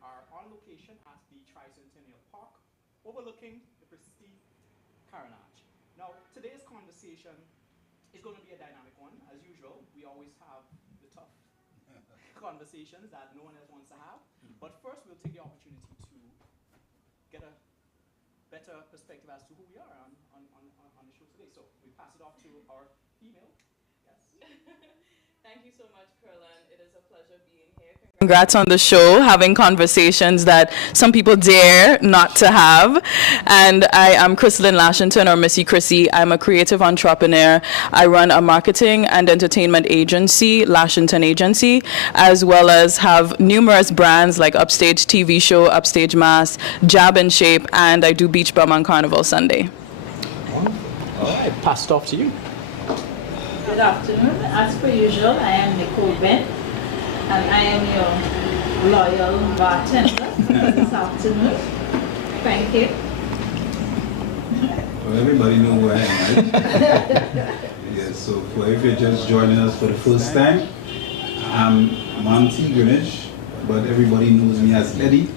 are on location at the Tricentennial Park, overlooking the pristine Carnage. Now, today's conversation is going to be a dynamic one, as usual. We always have the tough conversations that no one else wants to have. But first, we'll take the opportunity to get a better perspective as to who we are on the show today. So we pass it off to our female. Yes. Thank you so much, Curlin. It is a pleasure being here. Congrats on the show, having conversations that some people dare not to have. And I am Crystalline Lashington, or Missy Chrissy. I'm a creative entrepreneur. I run a marketing and entertainment agency, Lashington Agency, as well as have numerous brands like Upstage TV Show, Upstage Mass, Jab and Shape, and I do Beach Bum on Carnival Sunday. All right, pass it off to you. Good afternoon. As per usual, I am Nicole Ben, and I am your loyal bartender for this afternoon. Thank you. Well, everybody knows who I am, right? Yes, so if you're just joining us for the first time, I'm Monty Greenwich, but everybody knows me as Eddie.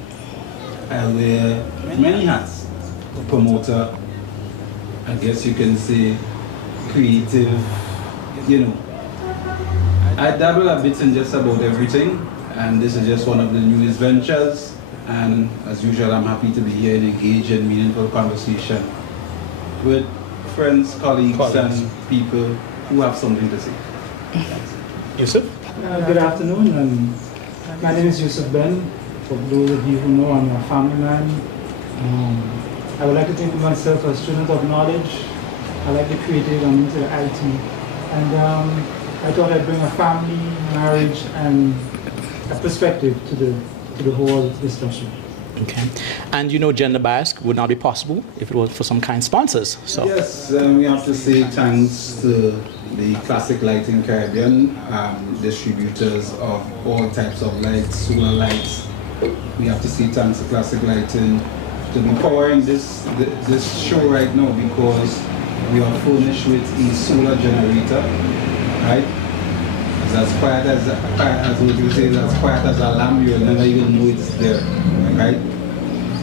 I wear many hats. Promoter, I guess you can say creative, you know. I dabble a bit in just about everything, and this is just one of the newest ventures, and as usual I'm happy to be here and engage in meaningful conversation with friends, colleagues and people who have something to say. Yusuf? Good afternoon. My name is Yusuf Ben. For those of you who know, I'm a family man. I would like to think of myself as a student of knowledge. I like the creative and into the IT. And I thought I'd bring a family, marriage, and a perspective to the whole discussion. Okay. And you know, gender bias would not be possible if it was for some kind sponsors. So yes, we have to say thanks to the Classic Lighting Caribbean, distributors of all types of lights, solar lights. We have to say thanks to Classic Lighting to be powering this show right now, because we are furnished with a solar generator, right? It's as quiet as what you say, as quiet as a lamp, you'll never even know it's there, right?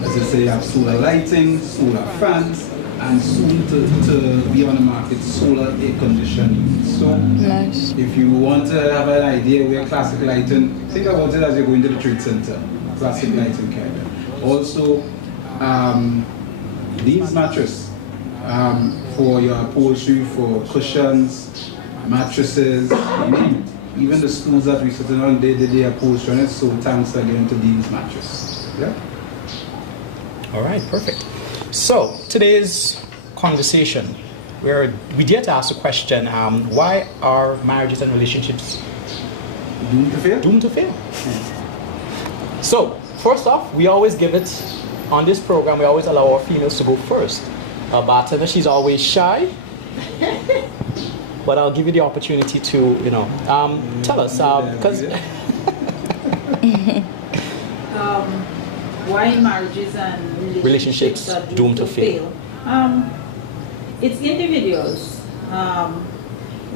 As I say, you have solar lighting, solar fans, and soon to be on the market, solar air conditioning. So nice. If you want to have an idea where Classic Lighting, think about it as you're going to the Trade Center, Classic Lighting Canada. Also, these mattresses for your upholstery, for cushions, mattresses, even the stools that we sit on, they upholstery on it. So thanks again to these mattresses. Yeah. all right, perfect. So today's conversation, we dare to ask a question: why are marriages and relationships doomed to fail? Doomed to fail. So first off, we always give it on this program. We always allow our females to go first. Our bartender, she's always shy, but I'll give you the opportunity to, tell us, because. Why marriages and relationships are doomed to fail? It's individuals.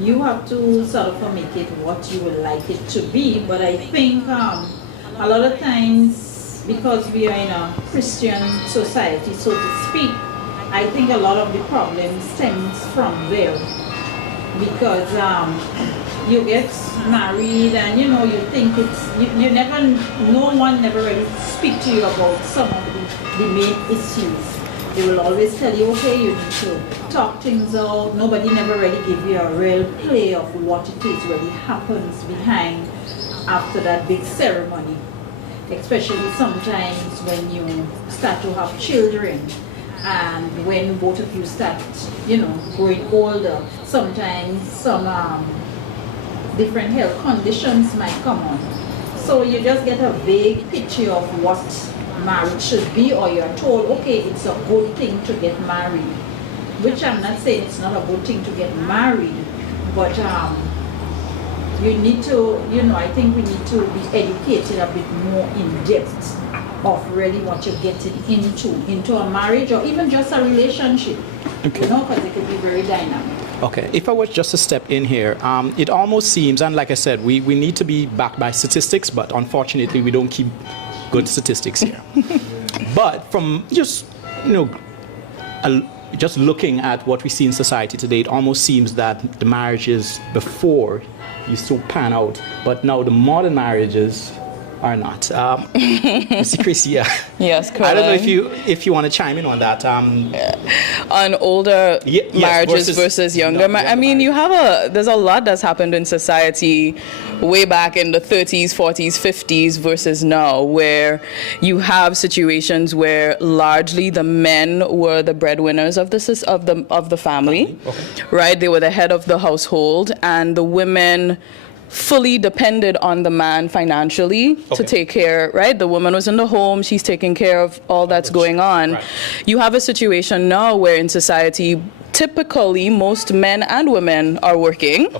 You have to sort of make it what you would like it to be, but I think a lot of times, because we are in a Christian society, so to speak, I think a lot of the problem stems from there, because you get married and you think you never, no one never really speak to you about some of the main issues. They will always tell you, okay, you need to talk things out. Nobody never really give you a real play of what it is really happens behind after that big ceremony. Especially sometimes when you start to have children, and when both of you start, growing older, sometimes some different health conditions might come on. So you just get a vague picture of what marriage should be, or you're told, okay, it's a good thing to get married. Which I'm not saying it's not a good thing to get married, but you need to, I think we need to be educated a bit more in depth of really what you're getting into a marriage, or even just a relationship. Okay. Because it could be very dynamic. Okay, if I were just to step in here, it almost seems, and like I said, we need to be backed by statistics, but unfortunately we don't keep good statistics here. But from just, just looking at what we see in society today, it almost seems that the marriages before used to pan out, but now the modern marriages are not. Mr. Chris, yeah. Yes, correct. I don't know if you want to chime in on that. On older marriages versus younger. I mean, there's a lot that's happened in society way back in the 30s, 40s, 50s versus now, where you have situations where largely the men were the breadwinners of the family, right? They were the head of the household, and the women fully depended on the man financially to take care, right? The woman was in the home, she's taking care of all that's going on. Right. You have a situation now where in society, typically most men and women are working,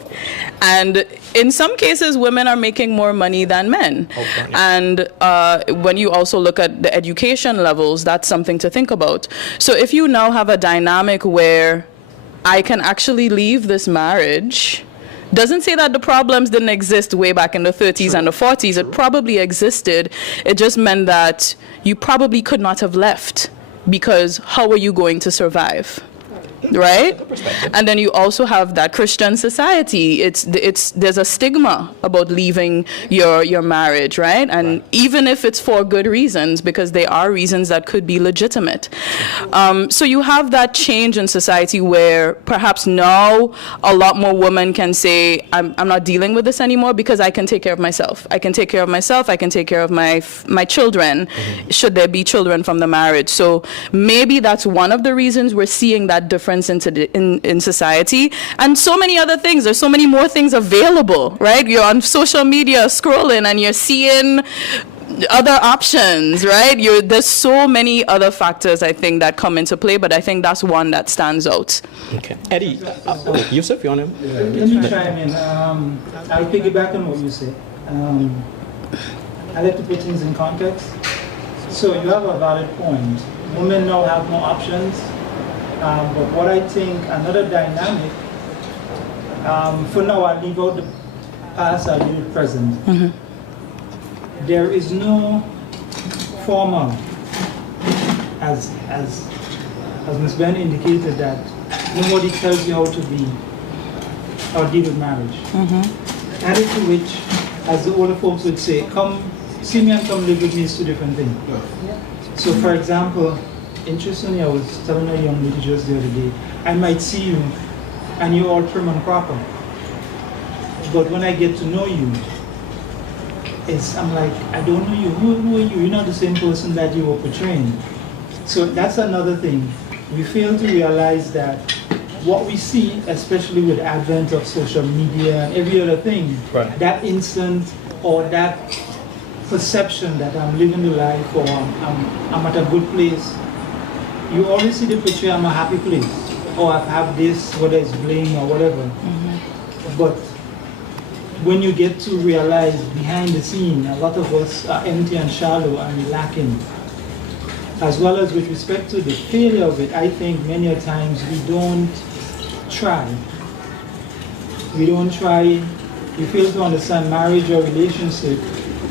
and in some cases women are making more money than men. And when you also look at the education levels, that's something to think about. So if you now have a dynamic where I can actually leave this marriage, doesn't say that the problems didn't exist way back in the 30s and the 40s. It probably existed. It just meant that you probably could not have left, because how are you going to survive? Right? And then you also have that Christian society. There's a stigma about leaving your marriage, right? And even if it's for good reasons, because there are reasons that could be legitimate. So you have that change in society where perhaps now a lot more women can say, I'm not dealing with this anymore because I can take care of myself. I can take care of myself. I can take care of my children, should there be children from the marriage. So maybe that's one of the reasons we're seeing that difference in society, and so many other things. There's so many more things available, right? You're on social media scrolling and you're seeing other options, right? There's so many other factors, I think, that come into play, but I think that's one that stands out. Okay. Eddie, Yusuf, you want to? Let me chime in. I'll piggyback on what you said. I like to put things in context. So you have a valid point. Women now have more options. But what I think, another dynamic, for now I'll leave out the past, I'll leave it present. There is no formal, as Ms. Ben indicated, that nobody tells you how to be or deal with marriage. Added to which, as the older folks would say, come see me and come live with me is two different things. So for example, interestingly, I was telling a young lady just the other day, I might see you and you're all prim and proper. But when I get to know you, I'm like, I don't know you. Who are you? You're not the same person that you were portraying. So that's another thing. We fail to realize that what we see, especially with the advent of social media and every other thing, that instant or that perception that I'm living the life or I'm at a good place, you always see the picture, I'm a happy place, or I have this, whether it's blame or whatever. But when you get to realize behind the scene, a lot of us are empty and shallow and lacking. As well as with respect to the failure of it, I think many a times we don't try. We don't try, we fail to understand marriage or relationship.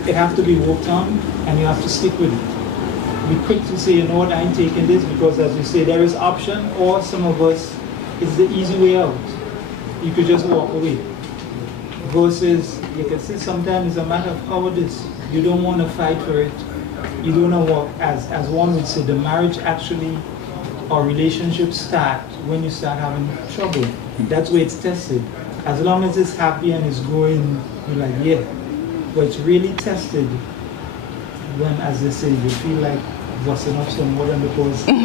It has to be worked on and you have to stick with it. Be quick to say, you know what, I ain't taking this because, as we say, there is option, or some of us, it's the easy way out. You could just walk away. Versus, you can say sometimes it's a matter of cowardice. You don't want to fight for it. You don't know what, as one would say, the marriage actually, or relationship start when you start having trouble. That's where it's tested. As long as it's happy and it's going, you're like, yeah. But it's really tested when, as they say, you feel like busting up some more than the person.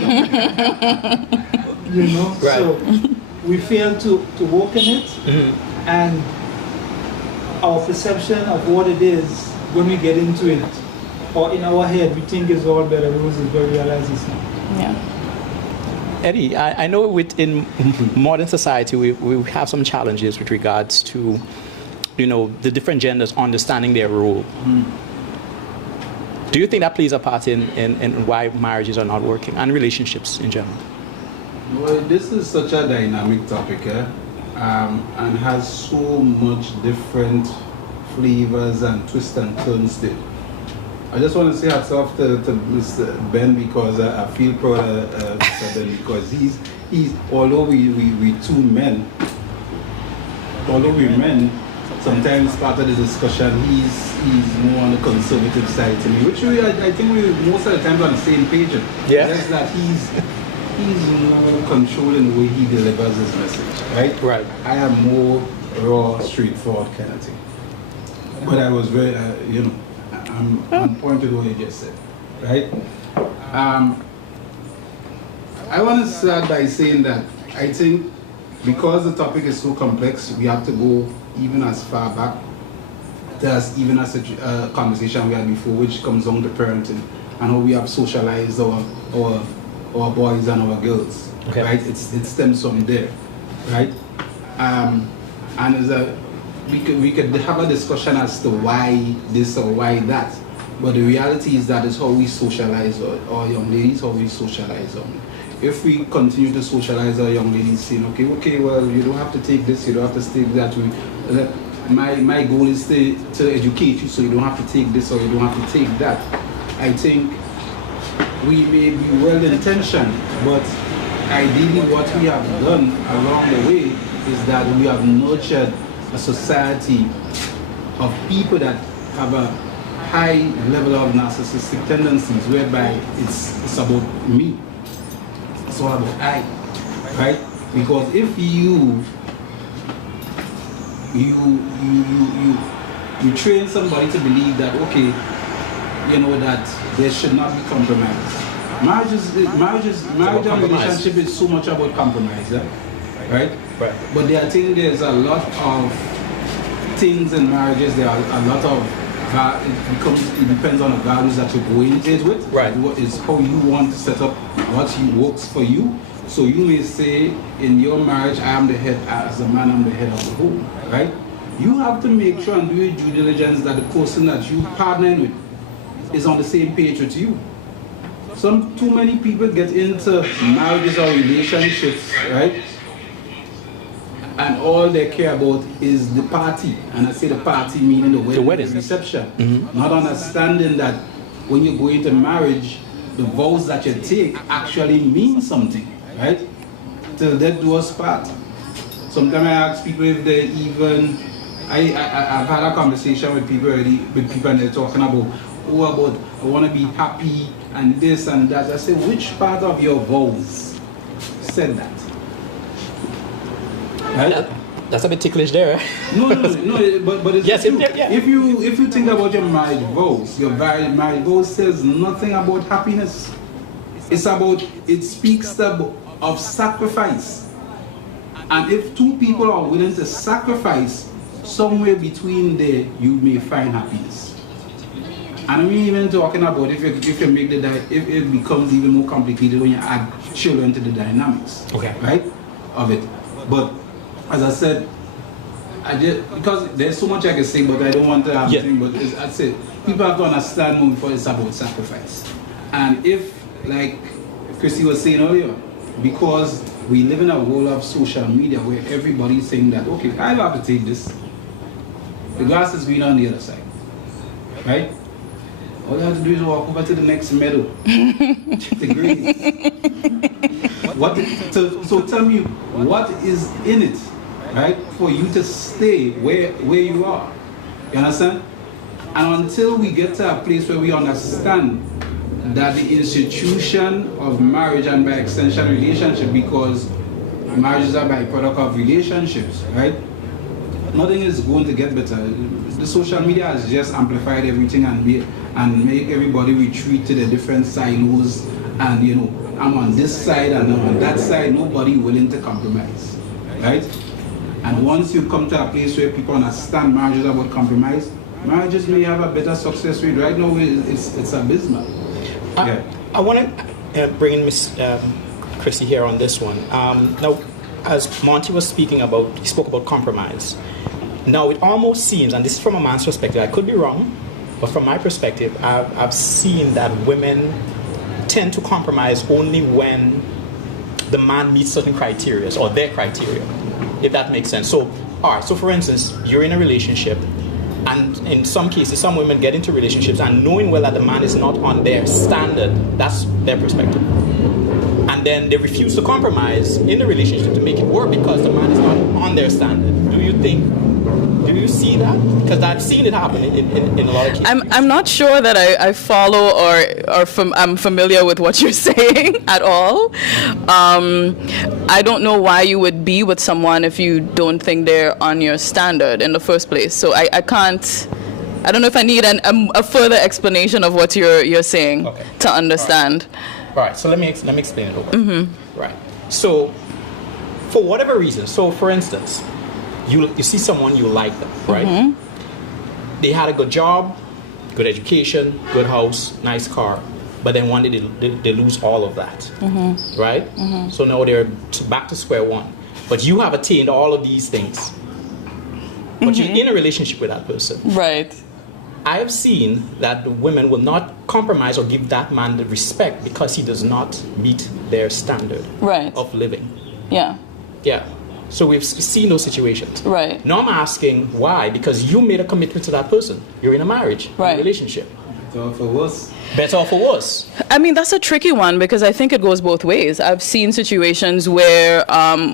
You know? Right. So we fail to work in it, and our perception of what it is when we get into it, or in our head, we think it's all better roses, but we realize it's not. Yeah. Eddie, I know in modern society we have some challenges with regards to, the different genders understanding their role. Do you think that plays a part in why marriages are not working and relationships in general? Well, this is such a dynamic topic, and has so much different flavors and twists and turns to it. I just want to say hats off to Mr. Ben because I feel proud of Mr. Ben because he's although we two men, sometimes part of the discussion he's more on the conservative side to me, which I think we most of the time on the same page. Yeah. Just that he's more controlling the way he delivers his message, right? Right. I am more raw, straightforward kind of thing. But I was very, I'm on point with what you just said, right? I want to start by saying that I think because the topic is so complex, we have to go even as far back even as a conversation we had before, which comes down to parenting and how we have socialized our boys and our girls, okay. Right? It stems from there, right? And we could have a discussion as to why this or why that, but the reality is that is how we socialize our young ladies, how we socialize them. If we continue to socialize our young ladies saying, okay, well, you don't have to take this, you don't have to take that. My goal is to educate you so you don't have to take this or you don't have to take that. I think we may be well intentioned, but ideally what we have done along the way is that we have nurtured a society of people that have a high level of narcissistic tendencies whereby it's about me. It's all about I, right? Because if you train somebody to believe that that there should not be compromise. Marriage and relationship is so much about compromise, right? Right. But I think there's a lot of things in marriages. There are a lot of it depends on the values that you go into it with. Right. What is how you want to set up what works for you. So you may say in your marriage, I am the head, as a man, I'm the head of the home, right? You have to make sure and do your due diligence that the person that you partnering with is on the same page with you. Too many people get into marriages or relationships, right? And all they care about is the party. And I say the party meaning the wedding. Reception. Mm-hmm. Not understanding that when you go into marriage, the vows that you take actually mean something, right? Till death do us part. Sometimes I ask people if they even, I've had a conversation with people already, and they're talking about I want to be happy and this and that. I say, which part of your vows said that? Right? That's a bit ticklish there. No, but it's yes, true. yeah. If you think about your marriage vows, your marriage vows says nothing about happiness. It speaks of sacrifice. And if two people are willing to sacrifice, somewhere between there, you may find happiness. And I'm even talking about if you make if it becomes even more complicated when you add children to the dynamics, okay, right, of it. But as I said, because there's so much I can say, but I don't want to have anything. But I said people have to understand moving forward it's about sacrifice. And if, like Chrissy was saying earlier, because we live in a world of social media where everybody's saying that, okay, I have to take this. The grass is green on the other side, right? All you have to do is walk over to the next meadow, the green. So tell me, what is in it, right, for you to stay where you are? You understand? And until we get to a place where we understand that the institution of marriage and by extension relationship, because marriages are byproduct of relationships, right? Nothing is going to get better. The social media has just amplified everything and make everybody retreat to the different silos. And I'm on this side and I'm on that side. Nobody willing to compromise, right? And once you come to a place where people understand marriage is about compromise, marriages may have a better success rate. Right now, it's abysmal. I want to bring in Miss Chrissy here on this one. Now, as Monty was speaking about, he spoke about compromise. Now, it almost seems, and this is from a man's perspective, I could be wrong, but from my perspective, I've seen that women tend to compromise only when the man meets certain criteria or their criteria, if that makes sense. So, all right, so for instance, you're in a relationship And in some cases, some women get into relationships and knowing well that the man is not on their standard, that's their perspective. And then they refuse to compromise in the relationship to make it work because the man is not on their standard. Do you see that? Because I've seen it happen in a lot of cases. I'm not sure that I follow or I'm familiar with what you're saying at all. I don't know why you would be with someone if you don't think they're on your standard in the first place. So I can't. I don't know if I need a further explanation of what you're saying to understand. All right. So let me explain it over. Mm-hmm. Right. So for whatever reason, so for instance, you see someone, you like them, right? Mm-hmm. They had a good job, good education, good house, nice car, but then one day they lose all of that, mm-hmm. right? Mm-hmm. So now they're back to square one. But you have attained all of these things, but you're in a relationship with that person. Right. I have seen that the women will not compromise or give that man the respect because he does not meet their standard of living. Yeah. Yeah. So we've seen those situations. Right. Now I'm asking why? Because you made a commitment to that person. You're in a marriage, a relationship. Better or for worse. Better or for worse. I mean, that's a tricky one because I think it goes both ways. I've seen situations where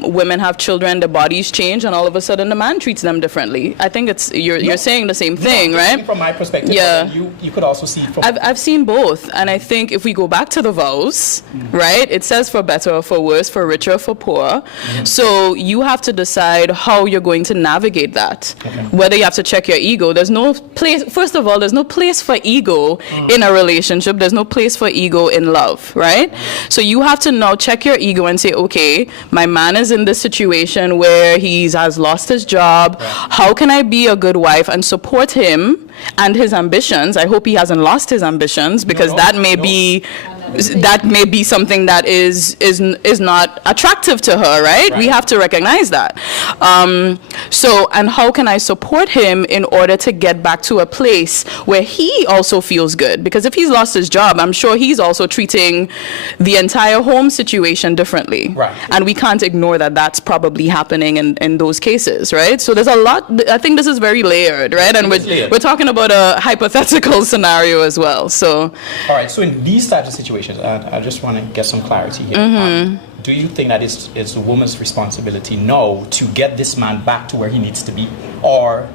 women have children, their bodies change, and all of a sudden the man treats them differently. I think you're saying the same thing, right? From my perspective, yeah. You could also see from... I've seen both, and I think if we go back to the vows, right, it says for better or for worse, for richer or for poor. Mm-hmm. So you have to decide how you're going to navigate that. Okay. Whether you have to check your ego. There's no place, first of all, there's no place for ego in a relationship. There's no place for ego in love, right? So you have to now check your ego and say, okay, my man is in this situation where he has lost his job. How can I be a good wife and support him and his ambitions? I hope he hasn't lost his ambitions because that may be something that is not attractive to her, right? We have to recognize that. And how can I support him in order to get back to a place where he also feels good? Because if he's lost his job, I'm sure he's also treating the entire home situation differently. Right. And we can't ignore that that's probably happening in those cases, right? So there's a lot, I think this is very layered, right? And we're talking about a hypothetical scenario as well, so. All right, so in these types of situations, I just want to get some clarity here. Mm-hmm. Do you think that it's a woman's responsibility now to get this man back to where he needs to be? Or,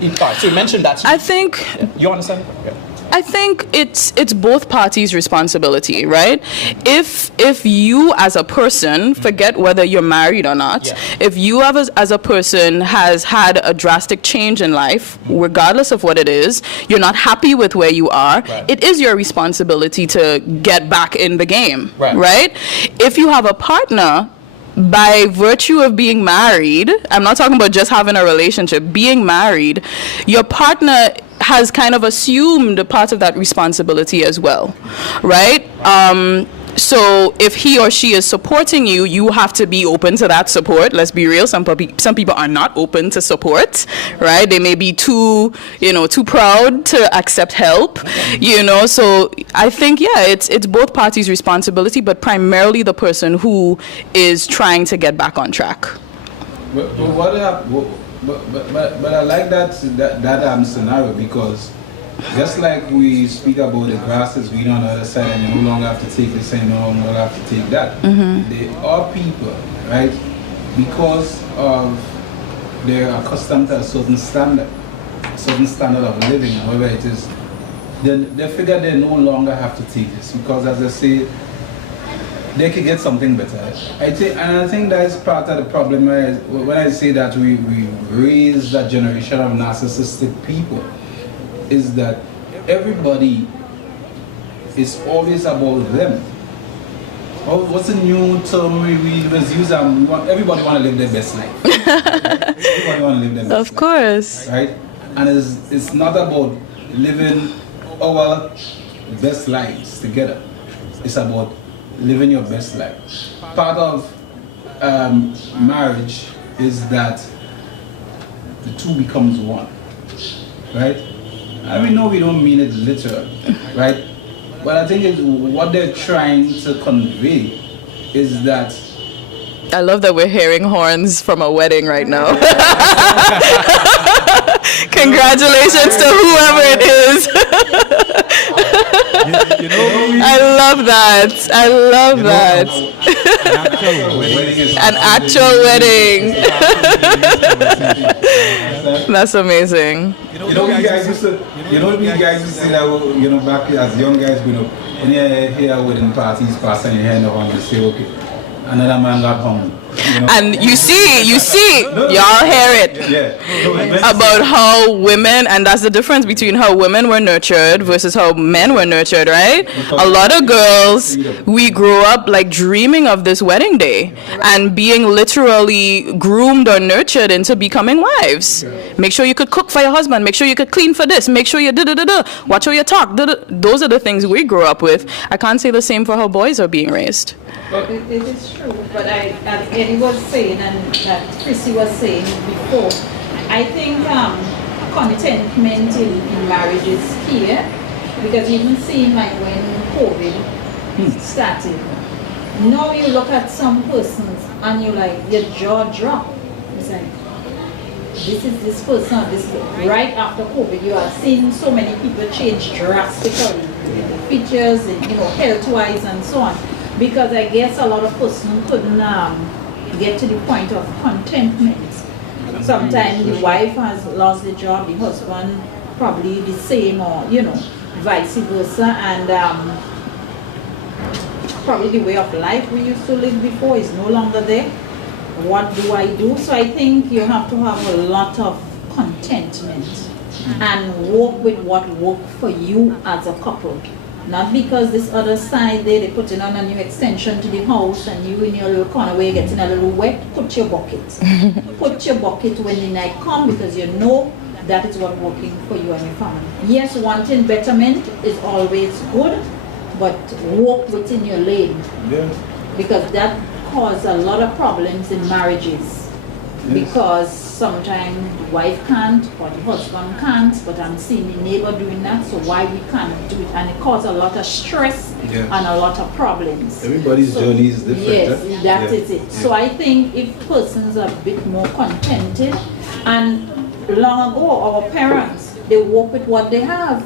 so you mentioned that. I think... You understand? Yeah. I think it's both parties' responsibility, right? If you as a person, forget whether you're married or not, if you as a person has had a drastic change in life, regardless of what it is, you're not happy with where you are, it is your responsibility to get back in the game, right? If you have a partner, by virtue of being married, I'm not talking about just having a relationship, being married, your partner has kind of assumed a part of that responsibility as well, right? So if he or she is supporting you, you have to be open to that support. Let's be real. Some people are not open to support, right? They may be too proud to accept help, So I think, it's both parties' responsibility, but primarily the person who is trying to get back on track. But I like that scenario because just like we speak about the grass is green on the other side and you no longer have to take this and you no longer have to take that. Mm-hmm. There are people, right, because of they're accustomed to a certain standard of living, however it is, then they figure they no longer have to take this because, as I say, they could get something better. I think that is part of the problem when I say that we raise that generation of narcissistic people, is that everybody is always about them. What's a new term we was using? Everybody want to live their best life. Everybody want to live their best life. Of course. Right? And it's not about living our best lives together. It's about living your best life. Part of marriage is that the two becomes one, right? And we know we don't mean it literal, right? But I think what they're trying to convey is that... I love that we're hearing horns from a wedding right now. Congratulations to whoever it is. I love that. I love that. An actual wedding. That's amazing. We guys used to say that, back as young guys, when you hear wedding parties pass and you hear no one, you say, okay, another man got hung. And you see, y'all hear it about how women, and that's the difference between how women were nurtured versus how men were nurtured, right? A lot of girls, we grow up like dreaming of this wedding day and being literally groomed or nurtured into becoming wives. Make sure you could cook for your husband, make sure you could clean for this, make sure you watch how you talk. Those are the things we grew up with. I can't say the same for how boys are being raised. It is true, but as Eddie was saying and that Chrissy was saying before, I think contentment in marriage is key, because even seeing like when COVID started, now you look at some persons and you're like, your jaw drop. It's like, this is this person, right after COVID, you are seeing so many people change drastically in the features and health-wise and so on. Because I guess a lot of persons couldn't get to the point of contentment. Sometimes the wife has lost the job, the husband probably the same, or vice versa, and probably the way of life we used to live before is no longer there. What do I do? So I think you have to have a lot of contentment and work with what works for you as a couple. Not because this other side there, they put in on a new extension to the house and you in your little corner where you're getting a little wet, put your bucket. Put your bucket when the night comes, because you know that is what's working for you and your family. Yes, wanting betterment is always good, but walk within your lane. Yeah. Because that causes a lot of problems in marriages. Yes. Because sometimes the wife can't or the husband can't, but I'm seeing the neighbor doing that, so why we can't do it? And it causes a lot of stress and a lot of problems. Everybody's journey is different. Yes, that is it. So I think if persons are a bit more contented, and long ago our parents, they work with what they have.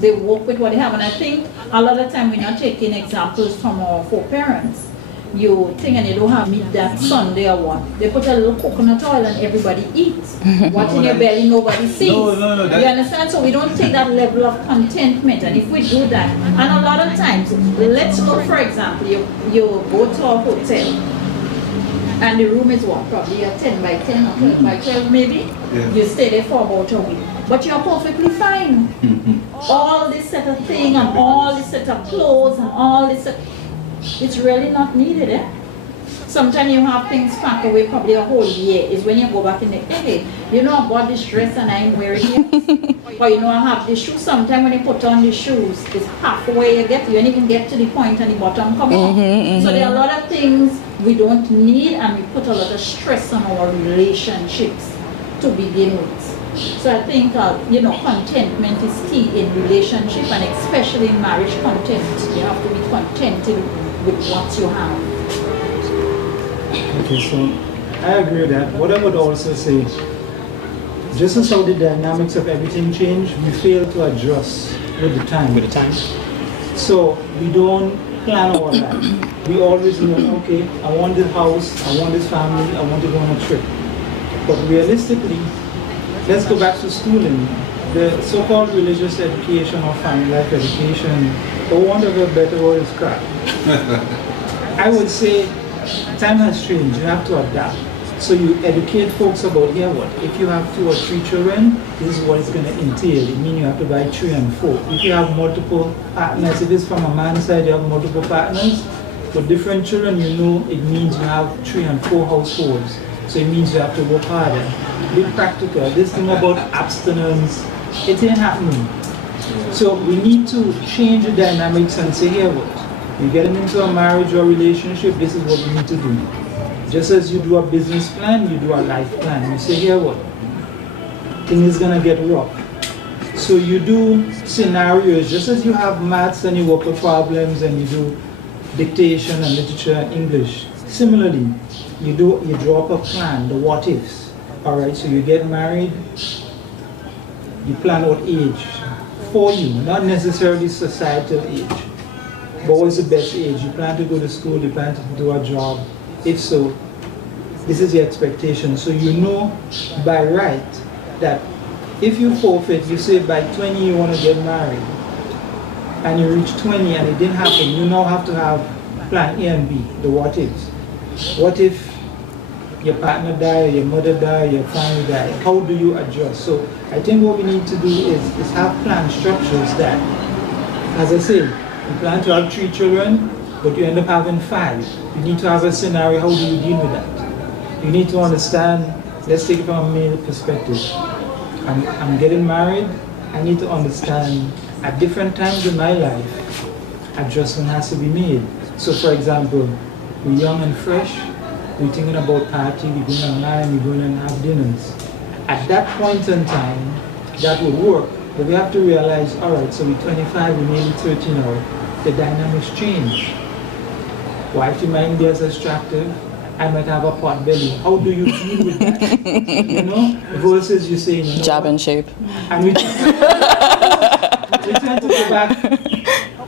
They work with what they have, and I think a lot of time we're not taking examples from our foreparents. You think and you don't have meat that Sunday or what. They put a little coconut oil and everybody eats. What's in your belly, nobody sees. No, you understand? So we don't take that level of contentment. And if we do that, and a lot of times, let's look, for example, you go to a hotel and the room is what? Probably a 10 by 10 or 12 by 12 maybe. Yeah. You stay there for about a week. But you're perfectly fine. All this set of thing and all this set of clothes and all this set, it's really not needed, Sometimes you have things packed away probably a whole year. Is when you go back in the, hey, I bought this dress and I'm wearing it. Or I have this shoe. Sometimes when you put on the shoes, it's halfway you don't even get to the point and the bottom come off. So there are a lot of things we don't need, and we put a lot of stress on our relationships to begin with. So I think, contentment is key in relationship, and especially in marriage content. You have to be contented with what you have. Okay, so I agree with that. What I would also say, just as how the dynamics of everything change, we fail to adjust with the time. So we don't plan our life. We always know, okay, I want this house, I want this family, I want to go on a trip. But realistically, let's go back to schooling. The so-called religious education or family life education, for want of a better word, is crap. I would say time has changed. You have to adapt. So you educate folks about, if you have 2 or 3 children, this is what it's going to entail. It means you have to buy 3 and 4. If you have multiple partners, if it's from a man's side, you have multiple partners. For different children, it means you have 3 and 4 households. So it means you have to work harder. Be practical. This thing about abstinence, it ain't happening. So we need to change the dynamics and say, you're getting into a marriage or relationship, this is what you need to do. Just as you do a business plan, you do a life plan. You say, things is gonna get rough. So you do scenarios, just as you have maths and you work with problems and you do dictation and literature and English. Similarly, you draw up a plan, the what ifs. All right, so you get married, you plan out age for you, not necessarily societal age. But what's the best age? You plan to go to school, you plan to do a job. If so, this is the expectation. So you know by right that if you forfeit, you say by 20 you want to get married, and you reach 20 and it didn't happen, you now have to have plan A and B, the what ifs. What if your partner die, your mother die, your family die? How do you adjust? So I think what we need to do is have plan structures that, as I say, you plan to have 3 children, but you end up having 5. You need to have a scenario, how do you deal with that? You need to understand, let's take it from a male perspective. I'm getting married, I need to understand at different times in my life, adjustment has to be made. So for example, we're young and fresh, we're thinking about party, we're going online, we're going and have dinners. At that point in time, that would work, but we have to realize, all right, so we're 25, we're nearly 30 now, the dynamics change. Wife, you might be as attractive, I might have a pot belly. How do you deal with that? You know, versus you saying, you know, Job and shape. and we tend to go back.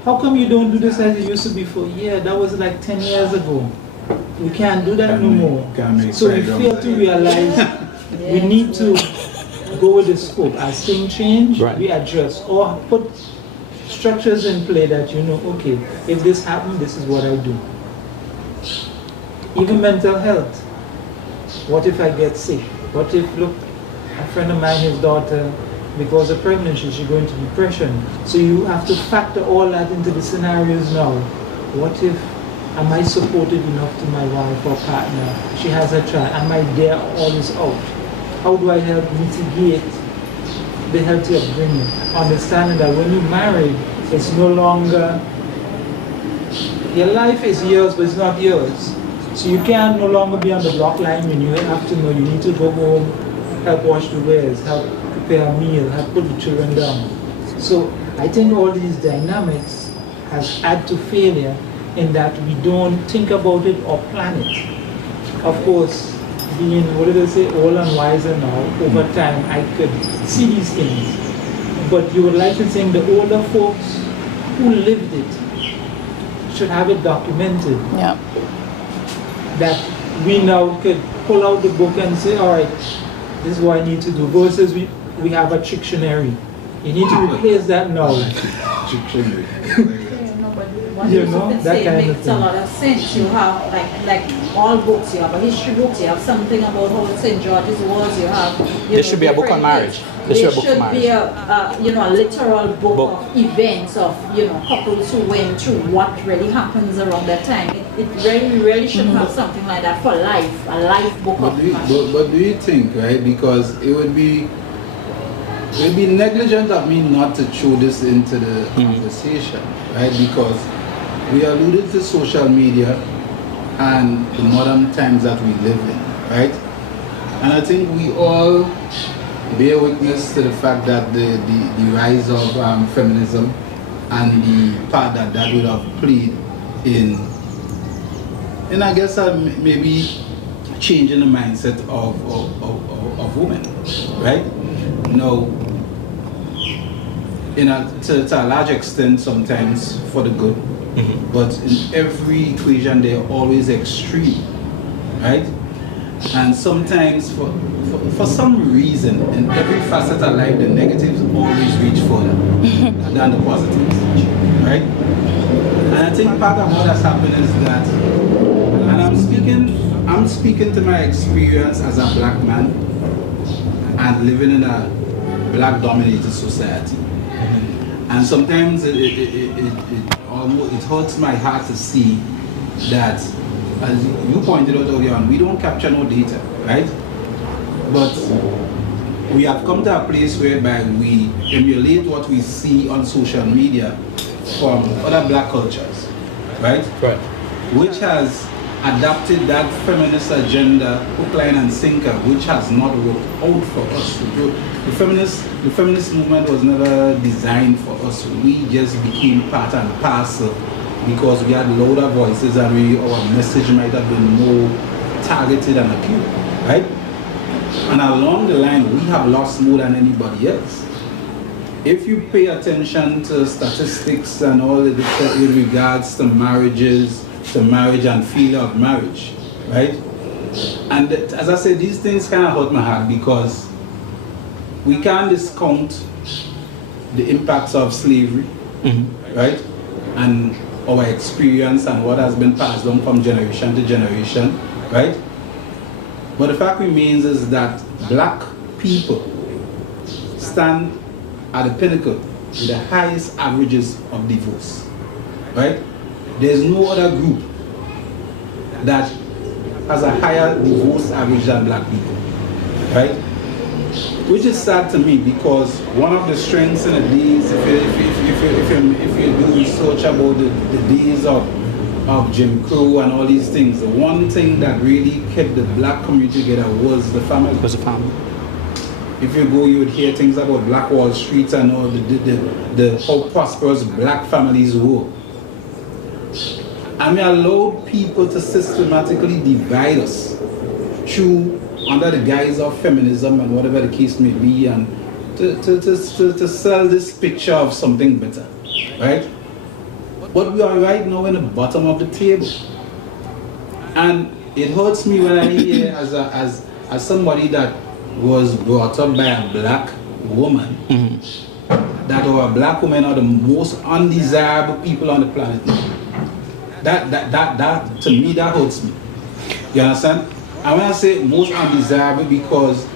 How come you don't do this as it used to be before? Yeah, that was like 10 years ago. We can't do that no more. So we fail to realize we need to go with the scope. As things change, we adjust or put structures in play that you know, okay, if this happens, this is what I do. Even mental health. What if I get sick? What if, look, a friend of mine, his daughter, because of pregnancy, she's going to depression. So you have to factor all that into the scenarios now. What if, am I supported enough to my wife or partner? She has a child. Am I there all this out? How do I help mitigate the healthy upbringing? Understanding that when you marry, it's no longer, your life is yours, but it's not yours. So you can no longer be on the block line when you have to know you need to go home, help wash the wares, help prepare a meal, help put the children down. So I think all these dynamics has added to failure in that we don't think about it or plan it. Of course, being, what did I say, old and wiser now, over time I could see these things. But you would like to think the older folks who lived it should have it documented. Yeah. That we now could pull out the book and say, all right, this is what I need to do. Versus we have a Trictionary. You need to replace that now. You know, that kind of thing. Makes a lot of sense. You have like all books. You have a history books. You have something about how St. George's was. You have. There should be a book on marriage. There should be a literal book of events of couples who went through what really happens around that time. It really should have something like that for life, a life book but do you think, right? Because it would be negligent of me not to throw this into the conversation, right? Because we alluded to social media and the modern times that we live in, right? And I think we all bear witness to the fact that the rise of feminism and the part that would have played in I guess maybe changing the mindset of women, right? To a large extent sometimes for the good, but in every equation they're always extreme, right? And sometimes for some reason in every facet of life the negatives always reach further than the positives, right? And I think part of what has happened is that, and I'm speaking to my experience as a black man and living in a black dominated society. And sometimes it hurts my heart to see that, as you pointed out earlier on, we don't capture no data, right? But we have come to a place whereby we emulate what we see on social media from other black cultures, right? Right. Which has adapted that feminist agenda, hook, line, and sinker, which has not worked out for us. The feminist movement was never designed for us. We just became part and parcel because we had louder voices and our message might have been more targeted and acute, right? And along the line, we have lost more than anybody else. if you pay attention to statistics and all of it in regards to marriages, to marriage and failure of marriage, right? And as I said, these things kind of hurt my heart because we can't discount the impacts of slavery, right? And our experience and what has been passed on from generation to generation, right? But the fact remains is that black people stand at the pinnacle with the highest averages of divorce, right? There's no other group that has a higher divorce average than black people, right? Which is sad to me because one of the strengths in the days, if you do research about the days of Jim Crow and all these things, the one thing that really kept the black community together was the family. Was the family. If you go, you would hear things about Black Wall Street and all the how prosperous black families were. And we allowed people to systematically divide us through under the guise of feminism and whatever the case may be, and to sell this picture of something better, right? But we are right now in the bottom of the table, and it hurts me when I hear as somebody that was brought up by a black woman that our black women are the most undesirable people on the planet. That to me that hurts me. You understand? And when I say most undesirable, because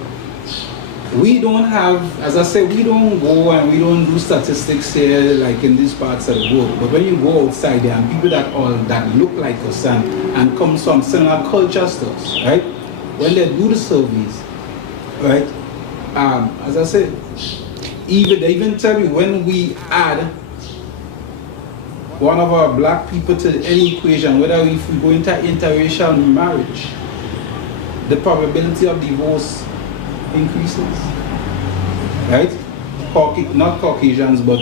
we don't have, as I said, we don't go and we don't do statistics here like in these parts of the world. But when you go outside there and people that look like us and come from similar cultures to us, right? When they do the surveys, right? As I said, they even tell you when we add one of our black people to any equation, whether if we go into interracial marriage, the probability of divorce increases, right? Not Caucasians, but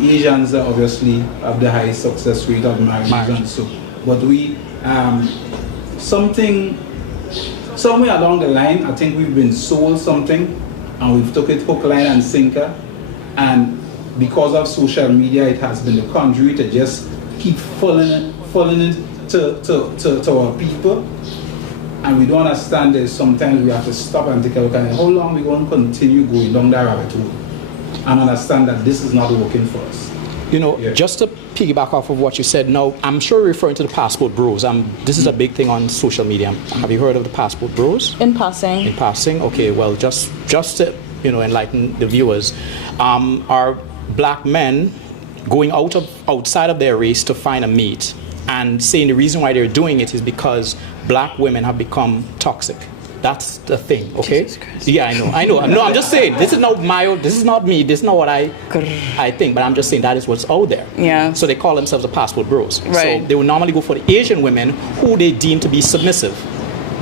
Asians obviously have the highest success rate of marriages and so. But we, somewhere along the line, I think we've been sold something, and we've took it hook, line, and sinker, and because of social media, it has been the conduit to just keep falling it to our people. And we don't understand that sometimes we have to stop and take a look at it. How long we going to continue going down that rabbit hole and understand that this is not working for us? You know, just to piggyback off of what you said, now, I'm sure you're referring to the passport bros. This is a big thing on social media. Have you heard of the passport bros? In passing. In passing? Okay, well, just to, enlighten the viewers, are black men going outside of their race to find a mate and saying the reason why they're doing it is because black women have become toxic. That's the thing, okay? Yeah, I know. No, I'm just saying, this is not me, this is not what I think, but I'm just saying that is what's out there. Yeah. So they call themselves the passport bros. Right. So they will normally go for the Asian women who they deem to be submissive,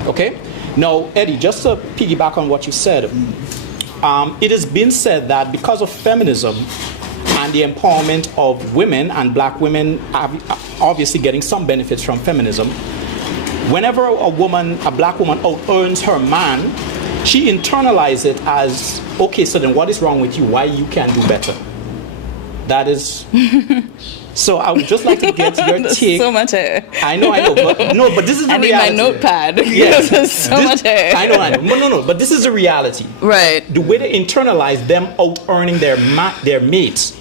okay? Now, Eddie, just to piggyback on what you said, it has been said that because of feminism and the empowerment of women, and black women are obviously getting some benefits from feminism, whenever a black woman out-earns her man, she internalizes it as, okay, so then what is wrong with you? Why you can't do better? That is... So I would just like to get your take. So much hair. I know, but this is the reality. I need my notepad. Yes, so much hair. I know. No, but this is the reality. Right. The way they internalize them out-earning their mates,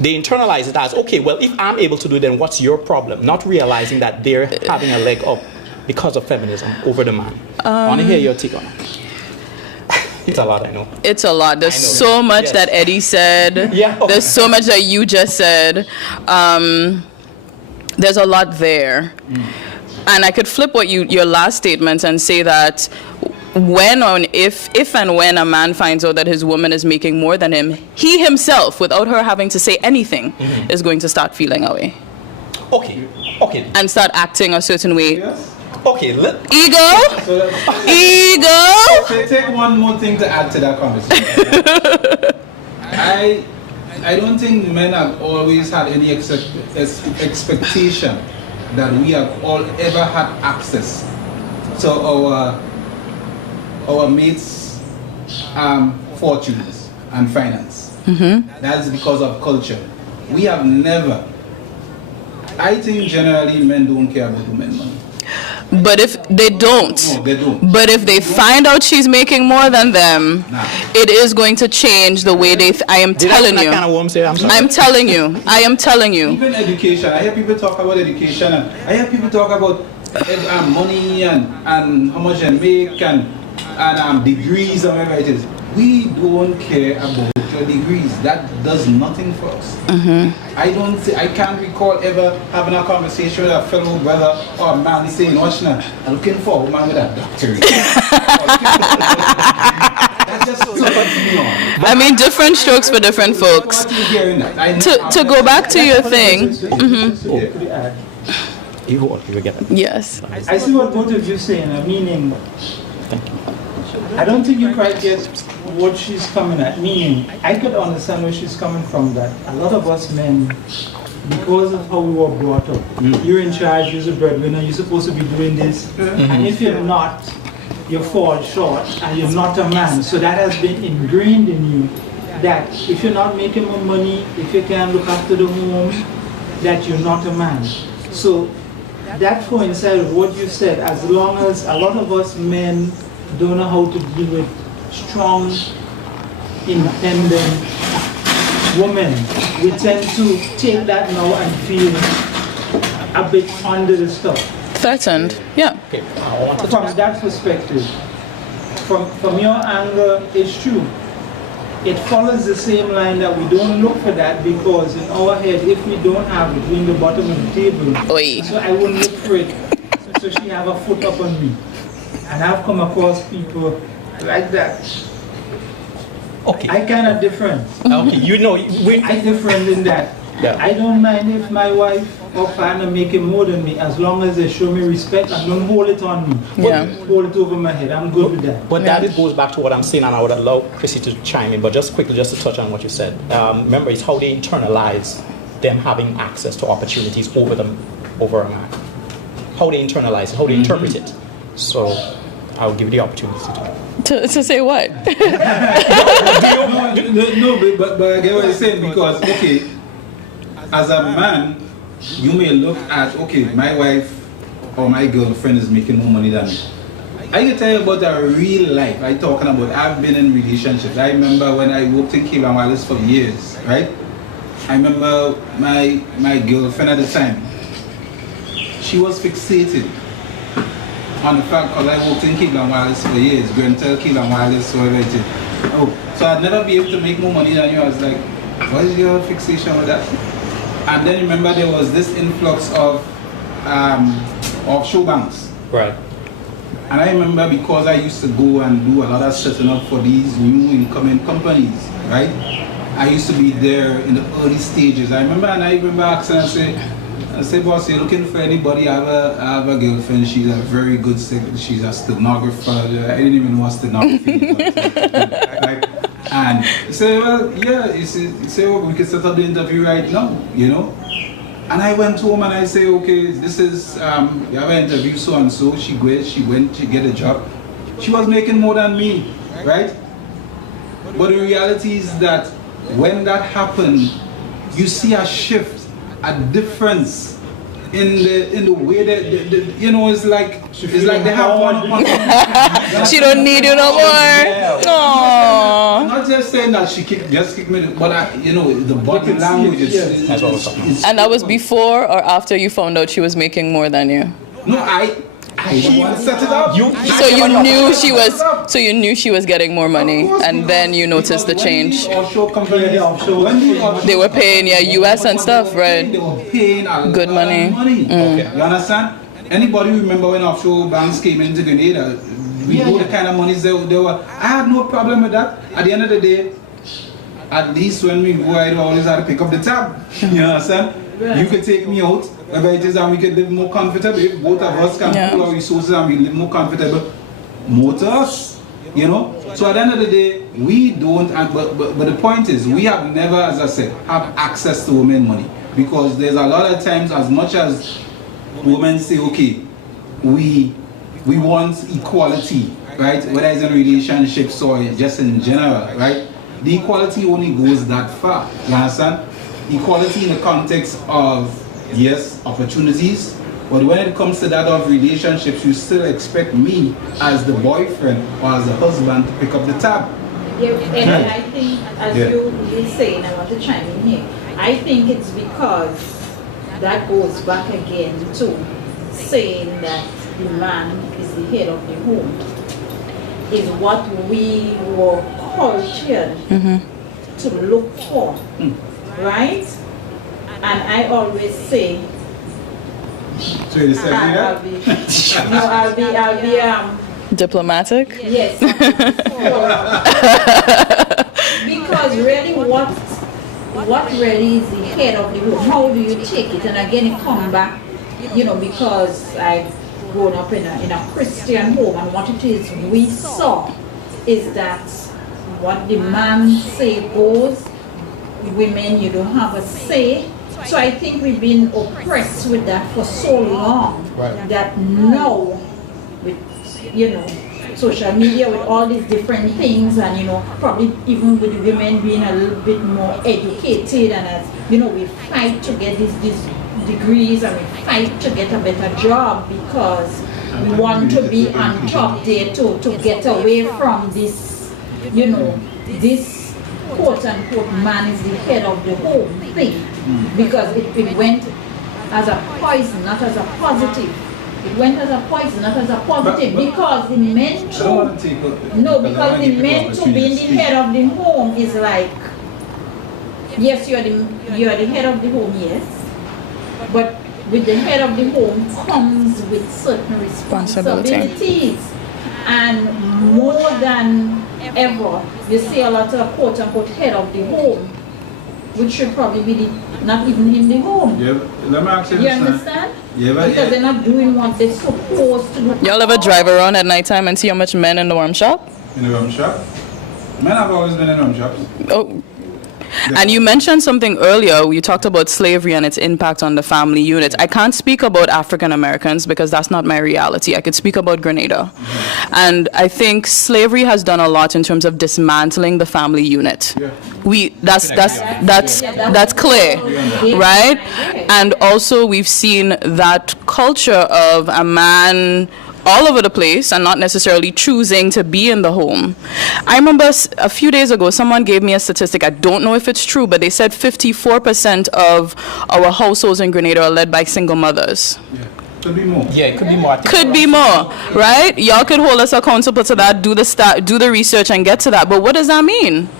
they internalize it as, okay, well, if I'm able to do it, then what's your problem? Not realizing that they're having a leg up because of feminism over the man. I want to hear your take on it. It's a lot, I know. It's a lot. There's so much that Eddie said. Yeah. Oh. There's so much that you just said. There's a lot there. And I could flip your last statement and say that if and when a man finds out that his woman is making more than him, he himself, without her having to say anything, is going to start feeling away. Okay. And start acting a certain way. Yes. Okay. Ego. Take one more thing to add to that conversation. I don't think men have always had any expectation that we have all ever had access to our mates' fortunes and finance. That's because of culture. We have never. I think generally men don't care about women money. But if they don't, No, they don't. but if they find out she's making more than them, Nah. it is going to change the way they. I am telling you. Kind of worm say, I'm sorry. I'm telling you. I am telling you. Even education. I hear people talk about education, and I hear people talk about money and how much they make and degrees and whatever it is. We don't care about your degrees. That does nothing for us. I can't recall ever having a conversation with a fellow brother or a man saying, "Watch now, I'm looking for a woman with a doctorate." That's just so I mean, different strokes for different folks. To go back to your thing. You will get it. Yes. I see what both of you saying, meaning, I don't think you quite get what she's coming at. Meaning, I could understand where she's coming from, that a lot of us men, because of how we were brought up, you're in charge, you're the breadwinner, you're supposed to be doing this, and if you're not, you fall short, and you're not a man. So that has been ingrained in you, that if you're not making more money, if you can't look after the home, that you're not a man. So that coincides with what you said. As long as a lot of us men don't know how to deal with strong, independent women, we tend to take that now and feel a bit under the stuff. Threatened. Yeah. Okay, I want to From that perspective, from your angle, it's true. It follows the same line that we don't look for that, because in our head, if we don't have it, we're in the bottom of the table. Oi. So I wouldn't look for it. So she have a foot up on me. And I've come across people like that. Okay. I kind of different. Okay, you know, I different in that. Yeah. I don't mind if my wife or partner making more than me, as long as they show me respect and don't hold it on me. Yeah. Hold it over my head. I'm good with that. But that goes back to what I'm saying, and I would allow Chrissy to chime in, but just quickly, just to touch on what you said. Remember, it's how they internalize them having access to opportunities over a man. How they internalize it, how they interpret it. So I'll give you the opportunity to say what? No, but I get what you're saying, because, okay, as a man, you may look at, okay, my wife or my girlfriend is making more money than me. I can tell you about a real life. I'm talking about, I've been in relationships. I remember when I worked in Cape and Wallace for years, right? I remember my girlfriend at the time, she was fixated on the fact, because I worked in Cape and Wallace for years, Grenada, Cape and Wallace, whatever it is. Oh, so I'd never be able to make more money than you. I was like, what is your fixation with that? And then remember, there was this influx of offshore banks. Right. And I remember, because I used to go and do a lot of setting up for these new incoming companies, right? I used to be there in the early stages. I remember asking, I say, boss, you're looking for anybody? I have a girlfriend. She's a very good she's a stenographer. I didn't even know what stenography is. Right? And he said, well, yeah. He said, well, we can set up the interview right now, you know. And I went home and I say, okay, this is, you have an interview so and so. She went to get a job. She was making more than me, right? But the reality is that when that happened, you see a shift, a difference in the way that you know, it's like they have one. She don't need you no more. Aww. I'm not just saying that she just kicked me, but you know, the body language is. That's what we're talking about. And that was before or after you found out she was making more than you? No, I set it up. So you knew she was getting more money, and then you noticed the change. Offshore companies, They were paying US and stuff, right? They were paying Good money. Okay. You understand? Anybody remember when offshore banks came into Grenada? We know the kind of monies they were. I had no problem with that. At the end of the day, at least when we go, I always had to pick up the tab. You understand? You could take me out, whether it is, and we could live more comfortable. If both of us can pool our resources and we live more comfortable, more to us, you know. So at the end of the day, we don't. But the point is, we have never, as I said, have access to women money, because there's a lot of times, as much as women say, okay, we want equality, right? Whether it's in relationships or just in general, right? the equality only goes that far. You understand? Equality in the context of, yes, opportunities, but when it comes to that of relationships, you still expect me as the boyfriend or as the husband to pick up the tab. Yeah, and I think, as you were saying, I want to chime in here. I think it's because that goes back again to saying that the man is the head of the home, is what we were cultured to look for, right? And I always say, So you said I'll be Diplomatic? yes. Because really what really is the head of the home? How do you take it? And again it come back, because I've grown up in a Christian home, and what it is we saw is that what the man say goes, women, you don't have a say. So I think we've been oppressed with that for so long that now with social media, with all these different things, and probably even with the women being a little bit more educated, and as we fight to get these degrees, and we fight to get a better job because we want to be on top there to get away from this, this quote unquote man is the head of the home thing, because it went as a poison, not as a positive. It went as a poison, not as a positive, because the men because the men to being the head of the home is like, yes, you are the head of the home, yes, but with the head of the home comes with certain responsibilities, and more than ever, you see a lot of quote unquote head of the home, which should probably be not even in the home. Yeah, let me ask you You understand? Yeah, because they're not doing what they're supposed to do. Y'all ever drive around at nighttime and see how much men in the warm shop? In the rum shop? Men have always been in rum shops. Oh. And you mentioned something earlier. You talked about slavery and its impact on the family unit. I can't speak about African Americans because that's not my reality. I could speak about Grenada. And I think slavery has done a lot in terms of dismantling the family unit. That's clear, right? And also we've seen that culture of a man all over the place and not necessarily choosing to be in the home. I remember a few days ago, someone gave me a statistic. I don't know if it's true, but they said 54% of our households in Grenada are led by single mothers. Yeah. Could be more. Yeah, it could be more. Could be more, right? Y'all could hold us accountable to that, do the research and get to that. But what does that mean?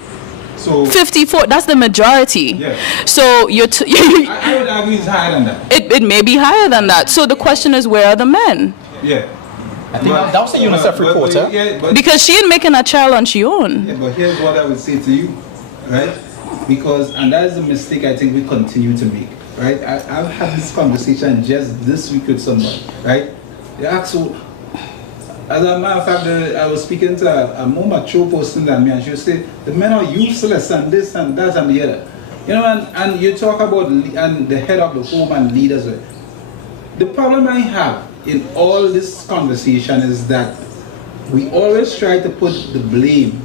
So 54, that's the majority. Yeah. So I would argue it's higher than that. It may be higher than that. So the question is, where are the men? Yeah. I think that was a UNICEF report. Because she ain't making a child on she own. Yeah, but here's what I would say to you, right? Because, and that is a mistake I think we continue to make, right? I've had this conversation just this week with somebody, right? They asked, so, as a matter of fact, I was speaking to a more mature person than me, and she would say, the men are useless and this and that and the other. And you talk about and the head of the home and leaders. The problem I have in all this conversation is that we always try to put the blame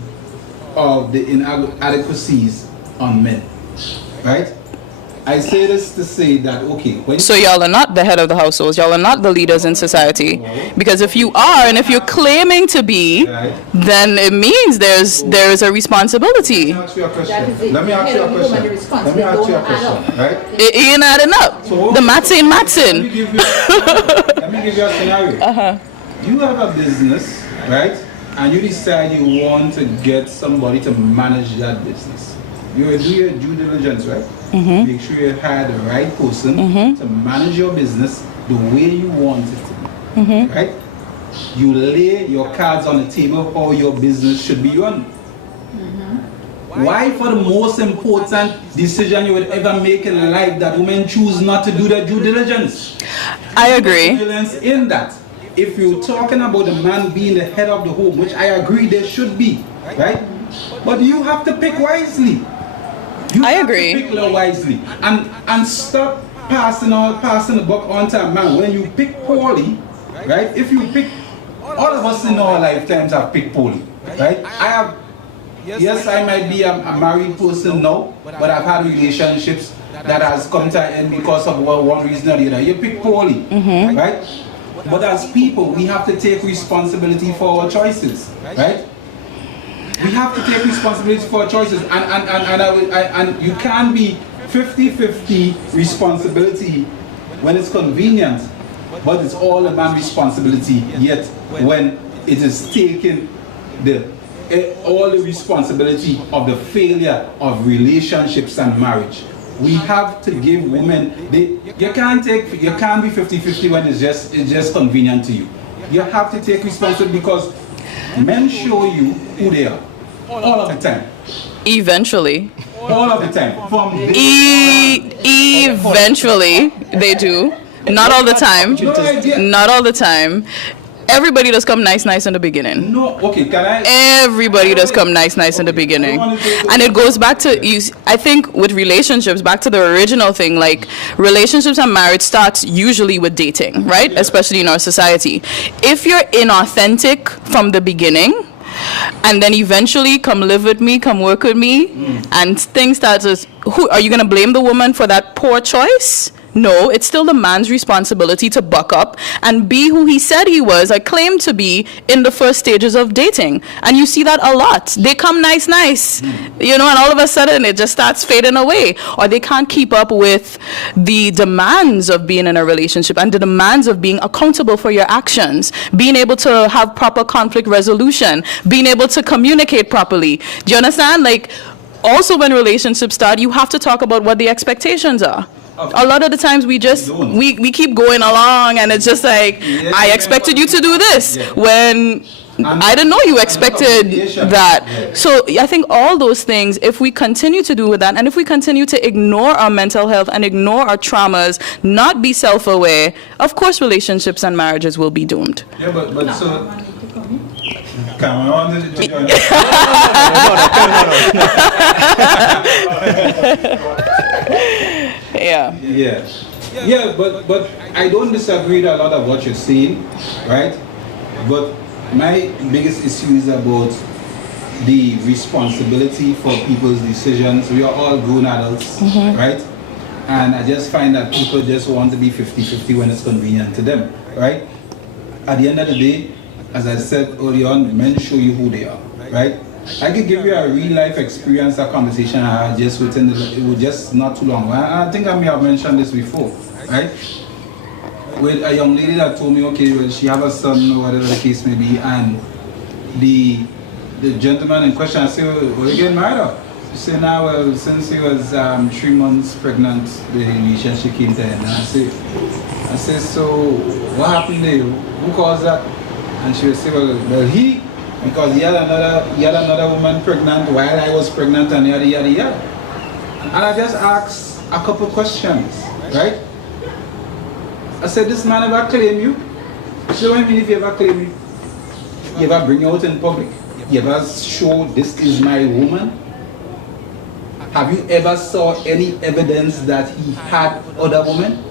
of the inadequacies on men, right? I say this to say that, okay, so y'all are not the head of the households, y'all are not the leaders in society, because if you are, and if you're claiming to be, then it means there is a responsibility. Let me ask you a question. Let me ask you a question, right? It ain't adding up. The maths ain't mathsing. Let me give you a scenario. You have a business, right? And you decide you want to get somebody to manage that business. You will do your due diligence, right? Make sure you hire the right person to manage your business the way you want it to be, right? You lay your cards on the table how your business should be run. Why, for the most important decision you would ever make in life, that women choose not to do their due diligence? I agree. Due diligence in that. If you're talking about the man being the head of the home, which I agree there should be, right? But you have to pick wisely. I agree. Pick wisely and stop passing the buck on to a man. When you pick poorly, right? If you pick, all of us in our lifetimes have picked poorly, right? I have yes, I might be a married person now, but I've had relationships that has come to an end because of one reason or the other. You pick poorly, right? But as people, we have to take responsibility for our choices, right? We have to take responsibility for our choices, and you can't be 50-50 responsibility when it's convenient, but it's all a man's responsibility. Yet when it is taking all the responsibility of the failure of relationships and marriage, we have to give women. You can't be 50-50 when it's just convenient to you. You have to take responsibility because men show you who they are all of the time. Eventually. All of the time. Eventually, they do. Not all the time. Not all the time. Everybody does come nice in the beginning. No, okay, can I? Everybody does come nice in the beginning. And it goes back to, I think with relationships, back to the original thing, like relationships and marriage starts usually with dating, right? Especially in our society. If you're inauthentic from the beginning, and then eventually come live with me, come work with me, and things start to, who are you going to blame the woman for that poor choice? No, it's still the man's responsibility to buck up and be who he said he was, or claimed to be in the first stages of dating. And you see that a lot. They come nice, you know, and all of a sudden it just starts fading away. Or they can't keep up with the demands of being in a relationship and the demands of being accountable for your actions, being able to have proper conflict resolution, being able to communicate properly. Do you understand? Like, also when relationships start, you have to talk about what the expectations are. A lot of the times we just we keep going along and it's just like, I expected you to do this when I didn't know you expected that. So I think all those things, if we continue to do with that, and if we continue to ignore our mental health and ignore our traumas, not be self-aware, of course relationships and marriages will be doomed. Yeah, but so come on to join Yeah, but I don't disagree with a lot of what you're saying, right? But my biggest issue is about the responsibility for people's decisions. We are all grown adults, right? And I just find that people just want to be 50-50 when it's convenient to them, right? At the end of the day, as I said earlier on, men show you who they are, right? I could give you a real life experience, a conversation I had just within it was just not too long. I think I may have mentioned this before, right? With a young lady that told me, okay, well, she have a son or whatever the case may be, and the gentleman in question, I said, well, you getting married up? She said, nah, well, since he was 3 months pregnant, the relationship came to an end. And I said, so what happened there? Who caused that? And she would say, well, he, because he had another woman pregnant while I was pregnant and yada yada yada. And I just asked a couple questions, right? I said, this man ever claim you? She said, what do you mean if you ever claim me? You ever bring you out in public? You ever show this is my woman? Have you ever saw any evidence that he had other women?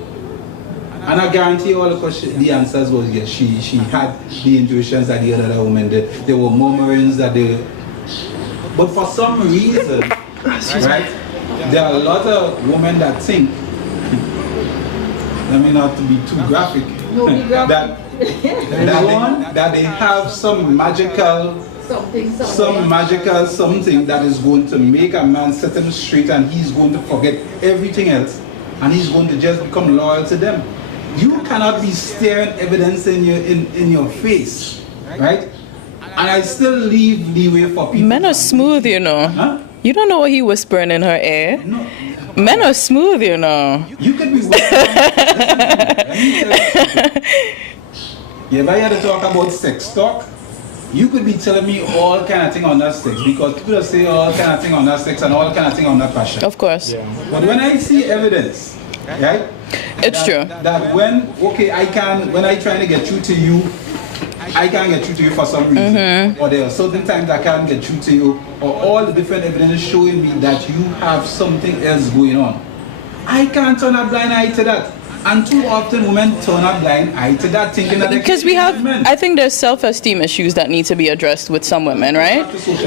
And I guarantee all the answers was yes. She had the intuitions that the other women did. There were murmurings that they. But for some reason, right? There are a lot of women that think. I mean, not to be too graphic. that they have some magical. Something that is going to make a man set him straight, and he's going to forget everything else, and he's going to just become loyal to them. You cannot be staring evidence in your face, right? And I still leave leeway for people. Men are smooth, you know. Huh? You don't know what he whispering in her ear. No. Men are smooth, you know. You could be whispering. You ever hear to talk about sex talk? You could be telling me all kind of thing on that sex, because people say all kind of thing on that sex and all kind of thing on that passion. Of course. Yeah. But when I see evidence, right? It's true. That when I try to get through to you, I can't get through to you for some reason. Or there are certain times I can't get through to you, or all the different evidence showing me that you have something else going on. I can't turn a blind eye to that. And too often women turn a blind eye to that, thinking that they Because can we be have, women. I think there's self-esteem issues that need to be addressed with some women, right?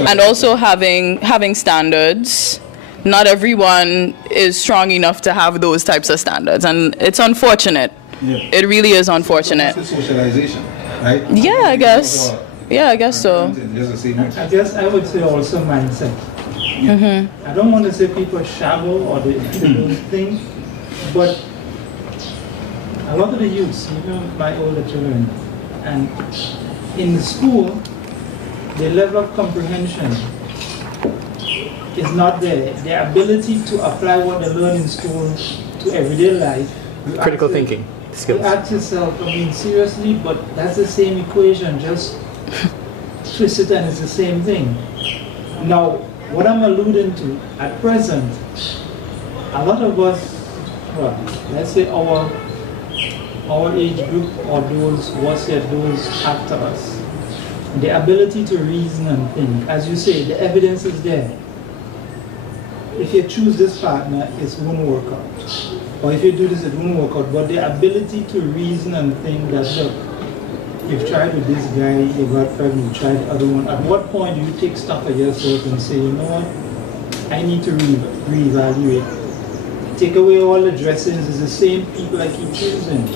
And also having standards. Not everyone is strong enough to have those types of standards, and it's unfortunate. Yeah. It really is unfortunate. That's the socialization, right? Yeah, I guess. Yeah, I guess so. Just the same way. I guess I would say also mindset. I don't want to say people shallow or they don't think, but a lot of the youths, even my older children, and in the school, the level of comprehension is not there. Their ability to apply what they learn in school to everyday life. Critical thinking You skills. ask yourself, I mean, seriously, but that's the same equation, just twist it and it's the same thing. Now, what I'm alluding to, at present, a lot of us, well, let's say our age group or those after us, the ability to reason and think, as you say, the evidence is there. If you choose this partner, it won't work out. Or if you do this, it won't work out. But the ability to reason and think that, look, you've tried with this guy, you got pregnant, you tried the other one. At what point do you take stock of yourself and say, you know what, I need to reevaluate. Take away all the dressings, it's the same people I keep choosing.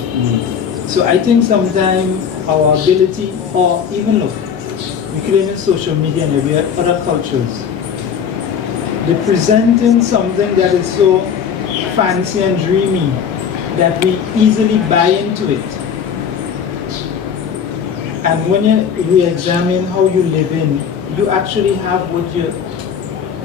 So I think sometimes our ability, or even look, we claim in social media and every other cultures, they're presenting something that is so fancy and dreamy that we easily buy into it. And when you examine how you live in, you actually have what you,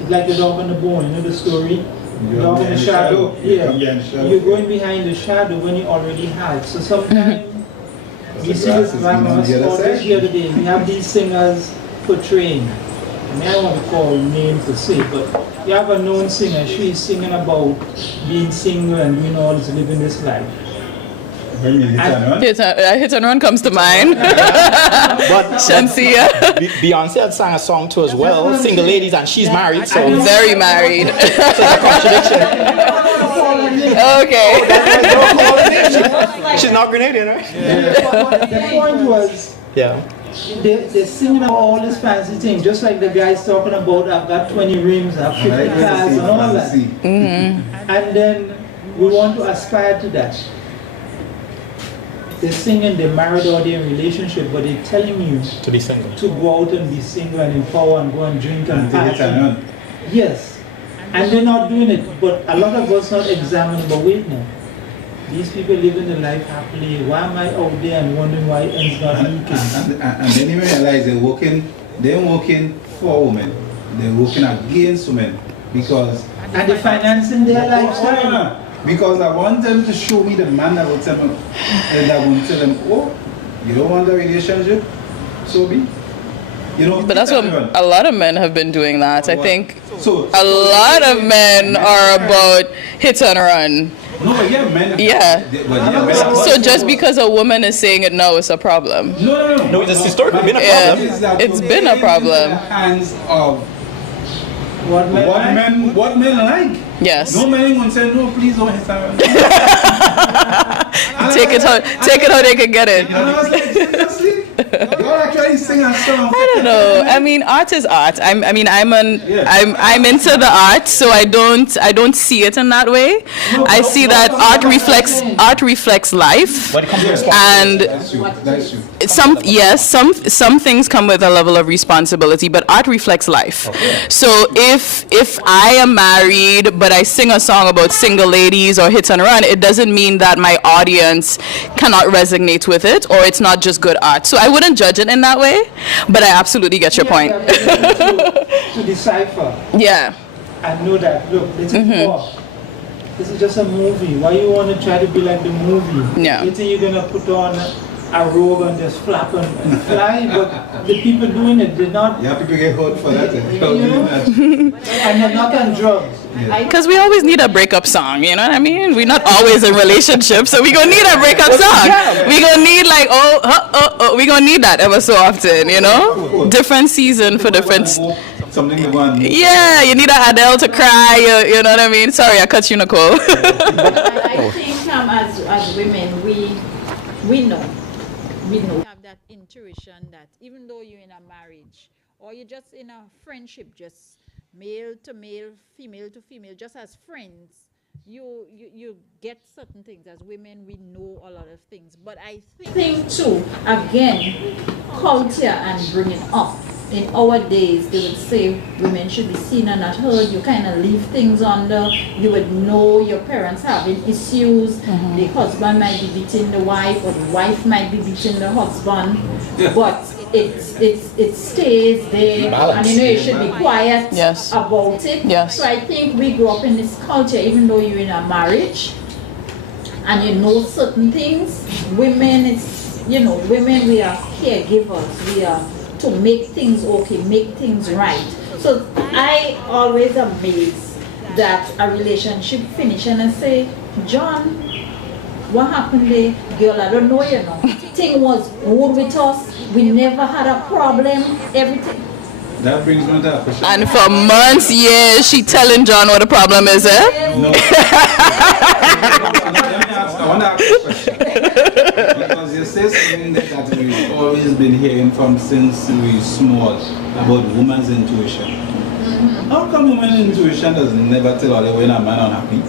like the dog on the bone, you know the story? The dog in the shadow. Yeah. You're going behind the shadow when you already have. So sometimes we see this glamorous, or just the other day, we have these singers portraying. I mean, I don't want to call names to say, but you have a known singer, she's singing about being single and doing all this, living this life. Hit and Run comes to mind. But Shansia. Beyonce had sang a song too as well, Single Ladies, and she's married, so Very married. it's a contradiction. Okay. She's not Grenadian, right? The point was, Yeah. they're singing about all this fancy thing, just like the guys talking about, I've got 20 rims, I've 50 cars and all that. And then we want to aspire to that. They're singing they're married or they're in a relationship, but they're telling you To be single. to go out and be single and empower and go and drink and party. Yes. And they're not doing it, but a lot of us not examining, but wait now. These people living their life happily. Why am I out there and wondering why ends not leaking? And then you realize they're working for women. They're working against women because And they're financing their lifestyle. Because I want them to show me the man that will tell them, and I will tell them, oh, you don't want a relationship, so be. You know. But that's what a lot of men have been doing that. I think So a lot of men are about hit and run. No, but yeah, men. Yeah. Men. So just because a woman is saying it now is a problem. No, it's historically been a Yeah. problem. It's been a problem. In the hands of What men what men like. Yes. No man gonna say no, please don't hit her. Take it how they can get it. And I was like, seriously? Y'all actually sing a song. I don't know. I mean, art is art. I'm into the art, so I don't see it in that way. I see that art reflects life, When it comes to and That's true. some things come with a level of responsibility, but art reflects life. So if I am married but I sing a song about single ladies or hit and run, it doesn't mean that my audience cannot resonate with it or it's not just good art. So I wouldn't judge it in that way, but I absolutely get your point. to decipher Yeah. and know that, look, this is war. This is just a movie. Why you want to try to be like the movie? Yeah. You think you're going to put on a robe and just flap and fly, but the people doing it, they're not, Yeah, people get hurt for that. and they're not on drugs. Because we always need a breakup song, you know what I mean? We're not always in relationships, so we gonna need a breakup song. We gonna need like, we gonna need that ever so often, you know? Different season for different... Something they want. Yeah, you need an Adele to cry, you know what I mean? Sorry, I cut you, Nicole. I think as We know. We have that intuition that even though you're in a marriage or you're just in a friendship, just male to male, female to female, just as friends, you get certain things. As women, we know a lot of things. But I think too, again, culture and bringing up. In our days, they would say women should be seen and not heard. You kind of leave things under. You would know your parents having issues. The husband might be beating the wife, or the wife might be beating the husband. Yeah. But it stays there, and you should be quiet about it. Yes. So I think we grew up in this culture, even though you're in a marriage and you know certain things. Women, women, we are caregivers. We are to make things okay, make things right. So I always amazed that a relationship finish and I say, John, what happened there? Girl, I don't know, Thing was good with us. We never had a problem. Everything. That brings me to that question. And for months, years, she telling John what the problem is, eh? No. I want to ask a question. Because you say something that we've always been hearing from since we were small about woman's intuition. How come woman's intuition does never tell her when a man unhappy?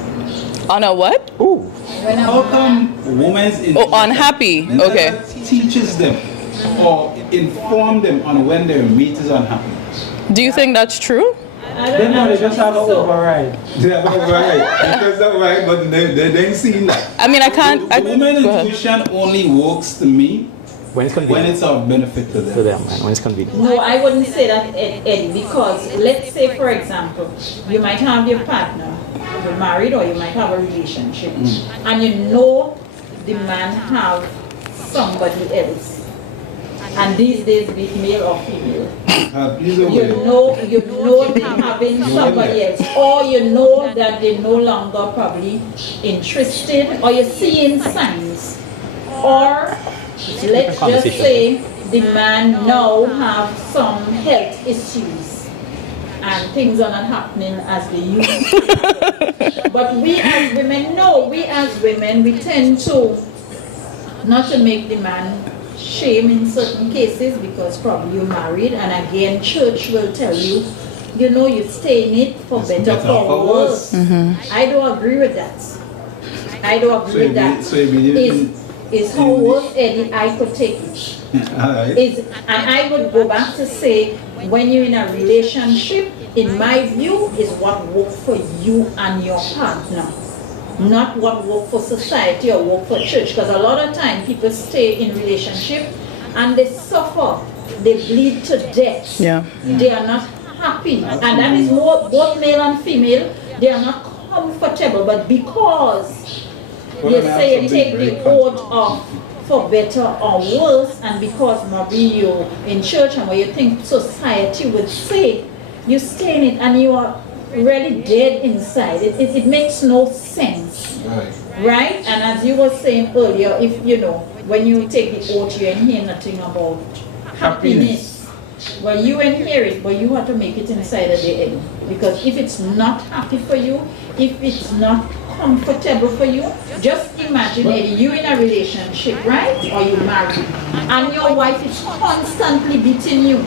On a what? Ooh. How come woman's intuition unhappy? Okay. teaches them or inform them on when their mate is unhappy? Do you think that's true? They know they just have an override. They have an override. Because that's right, but they ain't seen that. I mean, I can't. Women's intuition only works to me when it's of benefit to them. And when it's convenient. No, I wouldn't say that, Eddie, because let's say, for example, you might have your partner, you're married, or you might have a relationship, and you know the man have somebody else. And these days, be it male or female, you know they're having somebody else, or you know that they're no longer probably interested, or you're seeing signs, or let's just say the man now have some health issues and things are not happening as they used to. But we as women, we tend to not to make the man shame in certain cases because probably you're married, and again church will tell you, you stay in it for better for worse. I don't agree with that. I don't agree with that. Is how worse, Eddie, I could take it. And I would go back to say, when you're in a relationship, in my view, is what works for you and your partner, not what works for society or work for church. Because a lot of time people stay in relationship and they suffer, they bleed to death. They are not happy, and that is more both male and female. They are not comfortable, but because you say you take the oath of for better or worse, and because maybe you're in church and what you think society would say, you stay in it and you are really dead inside. It makes no sense. Right? And as you were saying earlier, if when you take the oath, you ain't hear nothing about happiness. Well, you ain't hear it, but you have to make it inside of the end. Because if it's not happy for you, if it's not comfortable for you, just imagine, Eddie, you in a relationship, right? Or you married, and your wife is constantly beating you.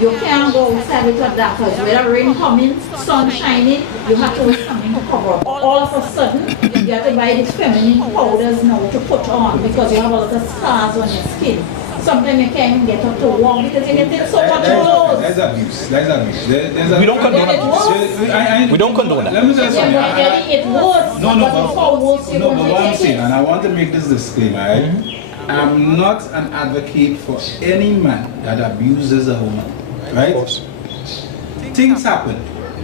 You can't go outside without that because whether rain coming, sun shining, you have to wear something to cover up. All of a sudden, you have to buy these feminine powders now to put on because you have a lot of scars on your skin. Sometimes you can't even get up to walk because you get so much clothes. That's abuse. We don't condone that. We don't condone that. Let me tell you something. It was. No, but one thing, and I want to make this disclaimer, right? I'm not an advocate for any man that abuses a woman, right? Things happen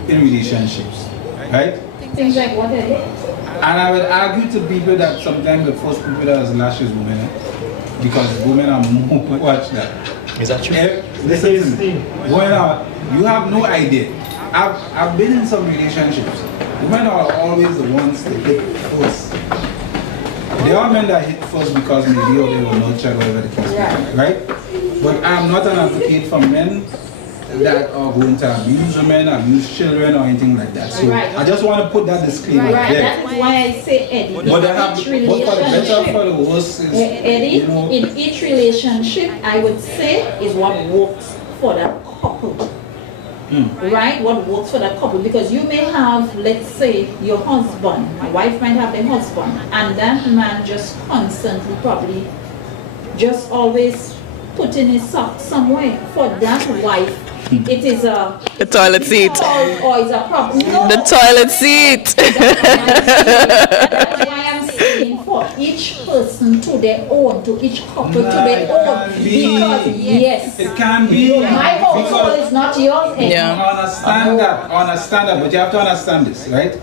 in relationships, right? Things like what? And I would argue to people that sometimes the first people that lash is women, because women are more. Watch that. Is that true? Listen to me. You have no idea. I've been in some relationships. Women are always the ones that hit first. There are men that hit first because maybe or they were nurtured or whatever the case, right? But I'm not an advocate for men that are going to abuse women, abuse children, or anything like that. So Right. I just want to put that disclaimer Right, there. that is why I say, Eddie, But for the better, for the worse is, Eddie, you know, in each relationship, I would say, is what works for that couple. Right? What works for that couple. Because you may have, let's say, your husband, my wife might have a husband, and that man just constantly probably just always putting his socks somewhere. For that wife, it is a... The toilet seat. Or is a problem. No. The toilet seat. That's why I'm saying for each person to their own, to each couple to their own. Because yes, it can be. my household is not yours. Eddie. Yeah. Understand that, but you have to understand this, right?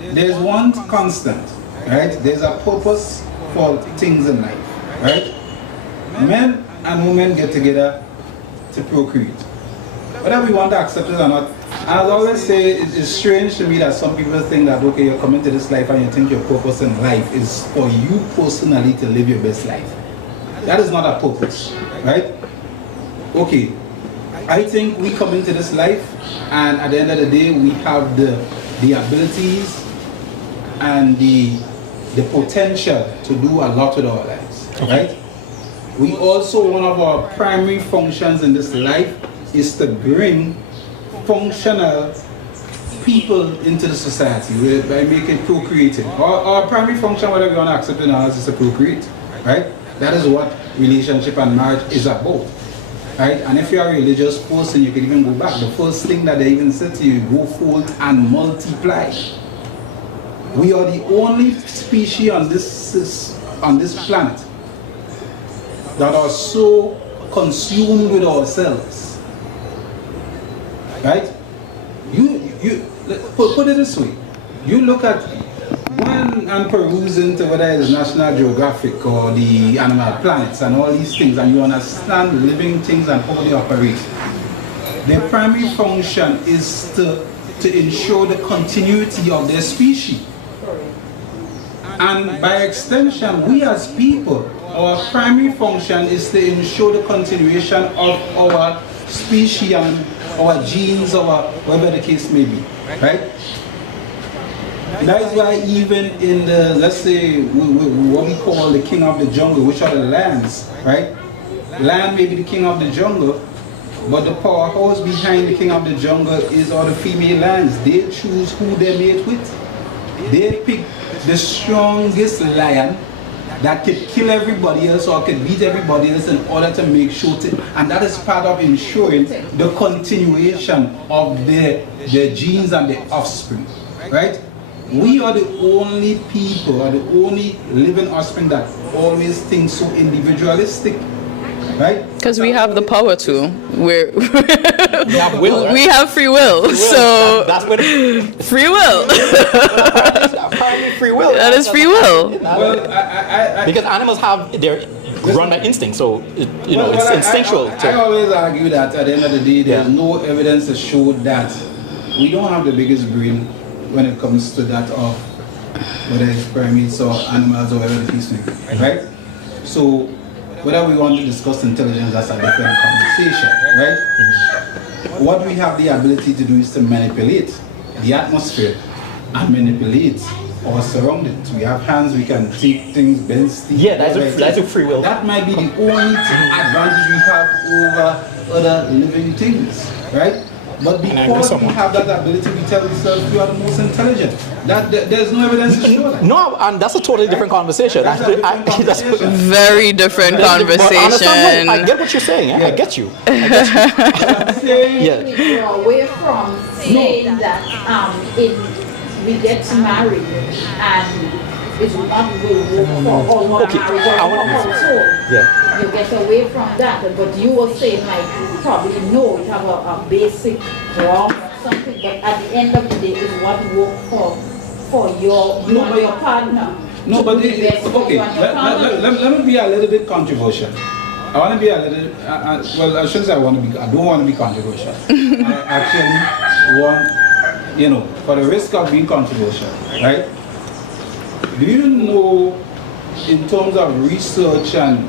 There's one constant, right? There's a purpose for things in life, right? Men and women get together to procreate. Whether we want to accept it or not, I always say it's strange to me that some people think that, okay, you're coming to this life and you think your purpose in life is for you personally to live your best life. That is not a purpose, right? Okay, I think we come into this life and at the end of the day we have the abilities and the potential to do a lot with our lives, right? We also, one of our primary functions in this life is to bring functional people into the society by making procreating. Our primary function, whether we want to accept it or not, is to procreate, right? That is what relationship and marriage is about, right? And if you are a religious person, you can even go back. The first thing that they even said to you, go forth and multiply. We are the only species on this planet that are so consumed with ourselves, right? You put it this way. You look at when I'm perusing to whether it's National Geographic or the Animal Planets and all these things, and you understand living things and how they operate. Their primary function is to ensure the continuity of their species. And by extension, we as people, our primary function is to ensure the continuation of our species and our genes, or whatever the case may be, right? That is why even in the, let's say, what we call the king of the jungle, which are the lands, right? Land may be the king of the jungle, but the powerhouse behind the king of the jungle is all the female lands. They choose who they mate with. They pick the strongest lion that could kill everybody else or could beat everybody else in order to make sure and that is part of ensuring the continuation of their genes and their offspring, right? We are the only people, or the only living offspring that always think so individualistic, right? Because we have the power to. We have will, right? We have free will. So that's what free will. apparently free will. That is free will. Well, because animals they're run by instinct, so it's instinctual. I always argue that at the end of the day, there's no evidence to show that we don't have the biggest brain when it comes to that of whether it's primates or animals or whatever the case may be, right? So whether we want to discuss intelligence, that's a different conversation, right? What we have the ability to do is to manipulate the atmosphere and manipulate our surroundings. We have hands, we can take things, bend things. Yeah, that's a free will. That might be the only advantage we have over other living things, right? But because we have that ability, we tell ourselves we are the most intelligent. There's no evidence to show that. No, and that's a totally different conversation. That's a different conversation. Very different conversation. I get what you're saying. I get you. We're away from saying that we get married and it's not will work for all marriage or household. You get away from that, but you were saying like probably no, you have a basic wrong or something, but at the end of the day it's what work for you and your partner. No, but okay, let me be a little bit controversial. I want to be a little, well, I shouldn't say I don't want to be controversial. I actually want, for the risk of being controversial, right? Do you know, in terms of research and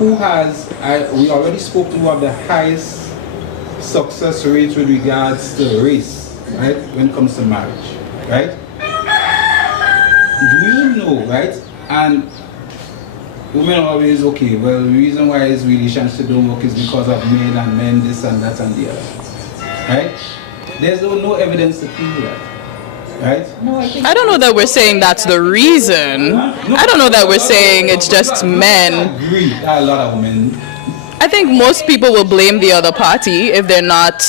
we already spoke to who have the highest success rates with regards to race, right, when it comes to marriage, right? Do you know, right? And women are always, okay, well, the reason why his relationship don't work is because of men and men, this and that and the other, right? There's no evidence to prove that, right? No, I don't know that we're saying that's the reason. I don't know that we're saying it's just men. I agree that a lot of women. I think most people will blame the other party if they're not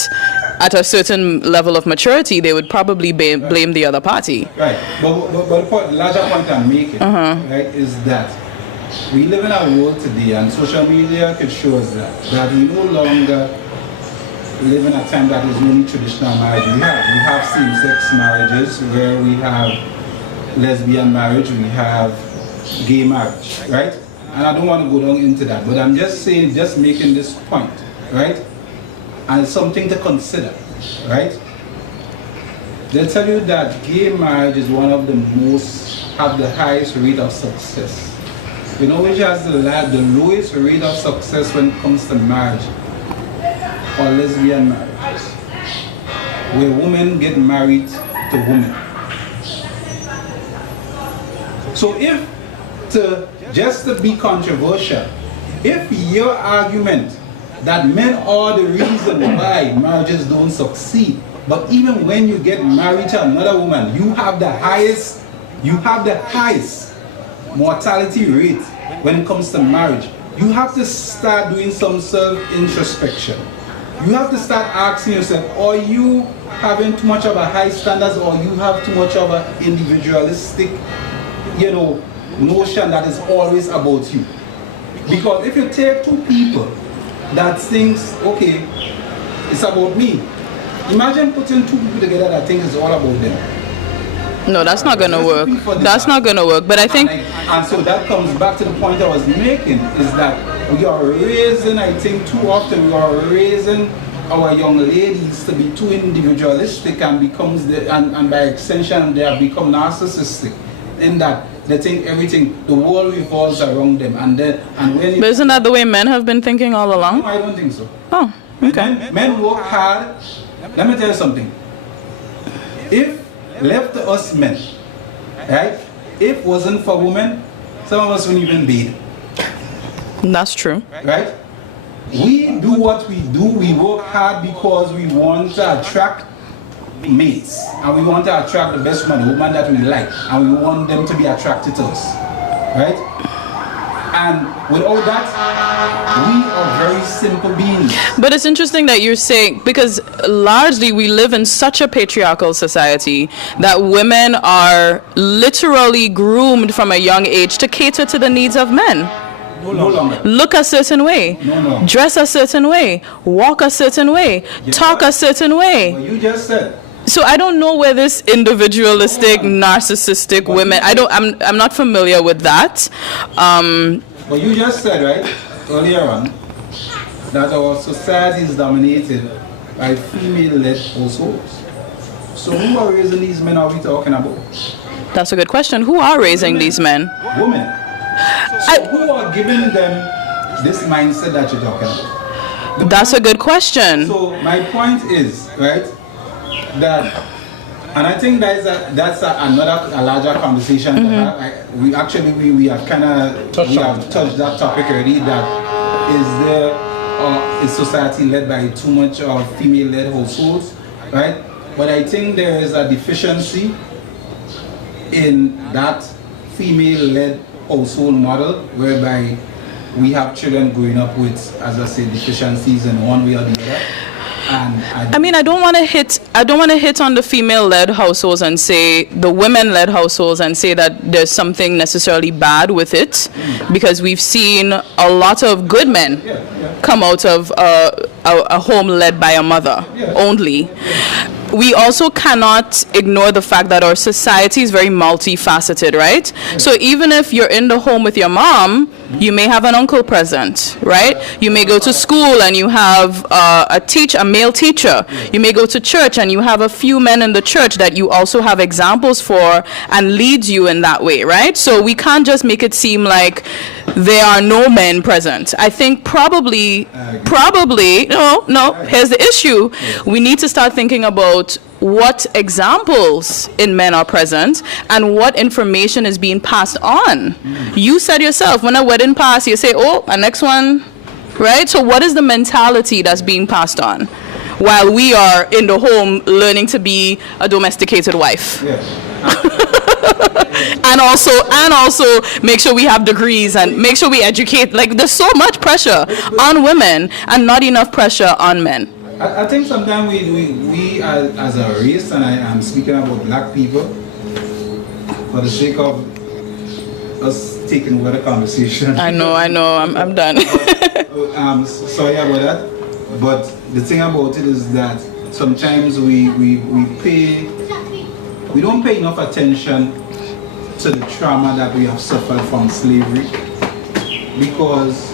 at a certain level of maturity. They would probably blame the other party. Right, but the larger point I'm making, right, is that we live in a world today, and social media could show us that we no longer live in a time that is only traditional marriage. We have same-sex marriages, where we have lesbian marriage, we have gay marriage, right? And I don't want to go down into that, but I'm just saying, just making this point, right? And it's something to consider, right? They'll tell you that gay marriage is one of the have the highest rate of success. You know which has the lowest rate of success when it comes to marriage? Or lesbian marriage, where women get married to women. So just to be controversial, if your argument that men are the reason why marriages don't succeed, but even when you get married to another woman, you have the highest mortality rate when it comes to marriage, you have to start doing some self-introspection. You have to start asking yourself, are you having too much of a high standards, or you have too much of an individualistic, notion that is always about you? Because if you take two people that thinks, okay, it's about me, imagine putting two people together that think it's all about them. No, that's not going to work. That's not going to work. But I think... And so that comes back to the point I was making, is that we are raising, I think too often, we are raising our young ladies to be too individualistic, and and by extension they have become narcissistic, in that they think everything, the world revolves around them. But isn't that the way men have been thinking all along? No, I don't think so. Oh, okay. Men work hard. Let me tell you something. If left to us men, right? If it wasn't for women, some of us wouldn't even bathe. That's true. Right? We do what we do. We work hard because we want to attract mates, and we want to attract the best woman that we like, and we want them to be attracted to us. Right? And without that, we are very simple beings. But it's interesting that you're saying, because largely we live in such a patriarchal society that women are literally groomed from a young age to cater to the needs of men. No longer. Look a certain way, dress a certain way, walk a certain way, talk a certain way. Well, you just said. So I don't know where this individualistic, narcissistic women. I'm not familiar with that. But you just said, right, earlier on, that our society is dominated by female-led households. So who are raising these men are we talking about? That's a good question. Who are raising these men? Women. So who are giving them this mindset that you're talking about? That's a good question. So my point is, right, that, and I think that's a larger conversation. We have kind of touched that topic already. That is society led by too much of female-led households, right? But I think there is a deficiency in that female-led household model, whereby we have children growing up with, as I say, deficiencies in one way or the other. And I don't want to hit on the female-led households and say the women-led households and say that there's something necessarily bad with it, because we've seen a lot of good men come out of a home led by a mother only. We also cannot ignore the fact that our society is very multifaceted, right? So even if you're in the home with your mom, You may have an uncle present, right? You may go to school and you have a male teacher. You may go to church and you have a few men in the church that you also have examples for and leads you in that way, right? So we can't just make it seem like there are no men present. I think probably, no, here's the issue. We need to start thinking about what examples in men are present and what information is being passed on. You said yourself, when a wedding passes, you say, oh, a next one, right? So what is the mentality that's being passed on while we are in the home learning to be a domesticated wife? and also make sure we have degrees and make sure we educate. Like, there's so much pressure on women and not enough pressure on men. I think sometimes we as a race, and I am speaking about black people, for the sake of us taking over the conversation. I know, I'm done. Sorry about that. But the thing about it is that sometimes we don't pay enough attention to the trauma that we have suffered from slavery, because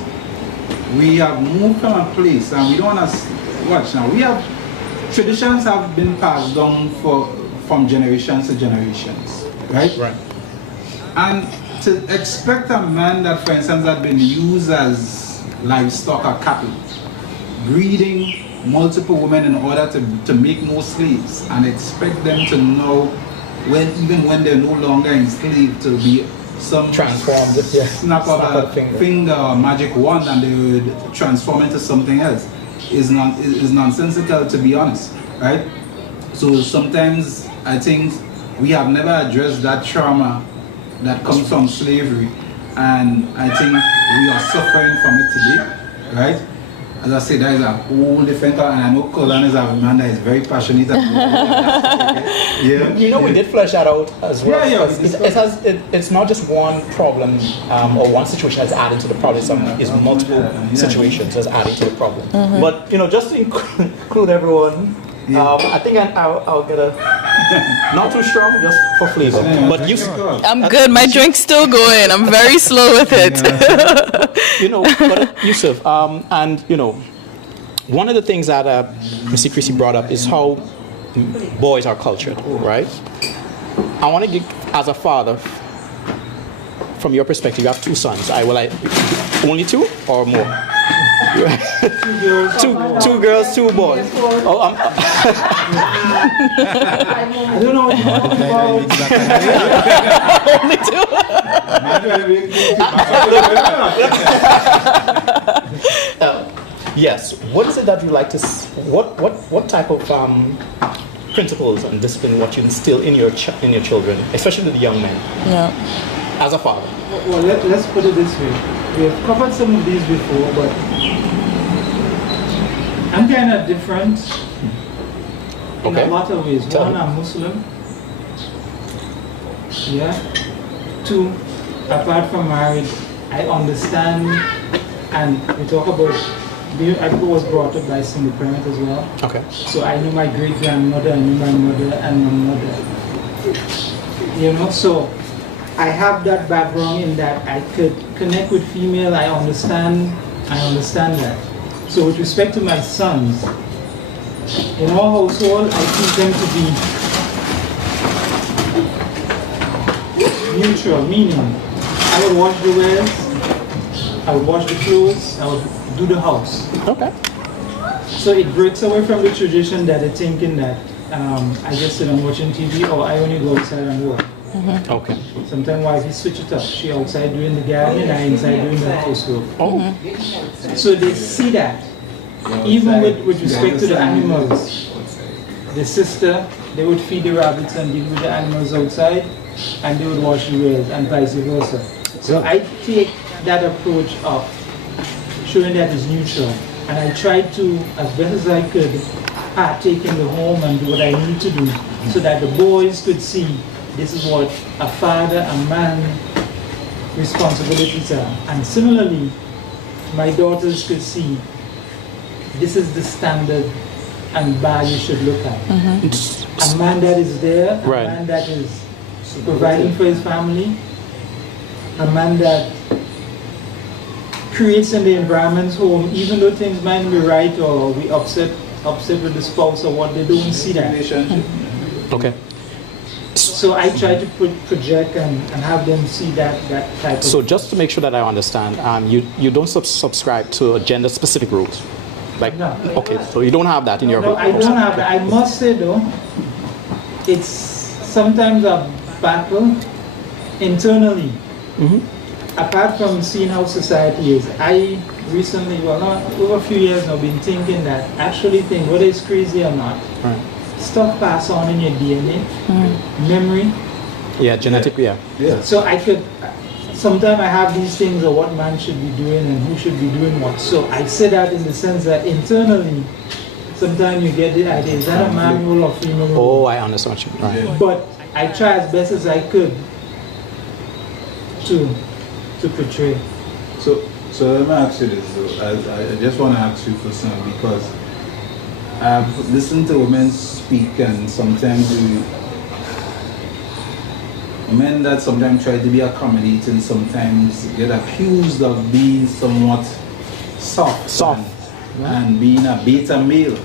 we have moved from a place and we don't want to watch now. Traditions have been passed down from generations to generations, right? Right. And to expect a man that, for instance, had been used as livestock or cattle, breeding multiple women in order to make more slaves, and expect them to know even when they're no longer enslaved to be some transformed, snap of a finger or magic wand and they would transform into something else is nonsensical, to be honest, right? So sometimes I think we have never addressed that trauma that comes from slavery, and I think we are suffering from it today, right? As I said, that is a whole different, and I know Colin is a man that is very passionate about yeah. You know, we did flesh that out as well. Yeah, it's not just one problem or one situation that's added to the problem. It's multiple situations that's adding to the problem. But, you know, just to include everyone, I think I'll get a not too strong, just for flavor. But I'm good. My drink's still going. I'm very slow with it. You know, but Yusuf, and you know, one of the things that Mr. Chrissy brought up is how boys are cultured, right? I want to give, as a father, from your perspective, you have two sons. Only two or more? two girls, two boys. Oh, I don't know what you're talking about. Only two. Yes. What is it that you like to? What type of principles and discipline what you instill in your children, especially the young men? Yeah. As a father. Well, let's put it this way. We have covered some of these before, but I'm kind of different in a lot of ways. One, I'm Muslim. Yeah. Two, apart from marriage, I understand, and we talk about, I was brought up by a single parent as well. Okay. So I knew my great-grandmother, I knew my mother and my mother. You know, so I have that background in that I could connect with female, I understand that. So with respect to my sons, in our household, I teach them to be neutral, meaning I would wash the wares, I would wash the clothes, I would do the house. Okay. So it breaks away from the tradition that they're thinking that I just sit and watching TV or I only go outside and work. Okay. Sometimes wifey switch it up. She outside doing the gardening, I inside doing the housework. So they see that. Even with respect to the animals. The sister, they would feed the rabbits and deal with the animals outside, and they would wash the wares and vice versa. So I take that approach of showing that it's neutral. And I try to, as best as I could, partake in the home and do what I need to do so that the boys could see this is what a father, a man, responsibilities are. And similarly, my daughters could see this is the standard and bar you should look at. A man that is there, a man that is providing for his family, a man that creates in the environment's home, even though things might be right or we upset with the spouse or what, they don't see that. Relationship. Okay. So I try to project and have them see that type of... So just to make sure that I understand, you don't subscribe to gender-specific rules? Like, No. okay, so you don't have that in your No, group? I don't have that. I must say though, it's sometimes a battle internally. Apart from seeing how society is, I recently, well, not over a few years now, been thinking that actually think whether it's crazy or not, Right. stuff pass on in your DNA, memory. Yeah, genetically, yeah. Yeah. So I could, sometimes I have these things of what man should be doing and who should be doing what. So I say that in the sense that internally, sometimes you get the idea, is that a man role or female role? Oh, I understand what you mean. Right. But I try as best as I could to portray. So let me ask you this though. I just want to ask you for some, because I've listened to women speak, and sometimes men that sometimes try to be accommodating sometimes get accused of being somewhat soft. And being a beta male.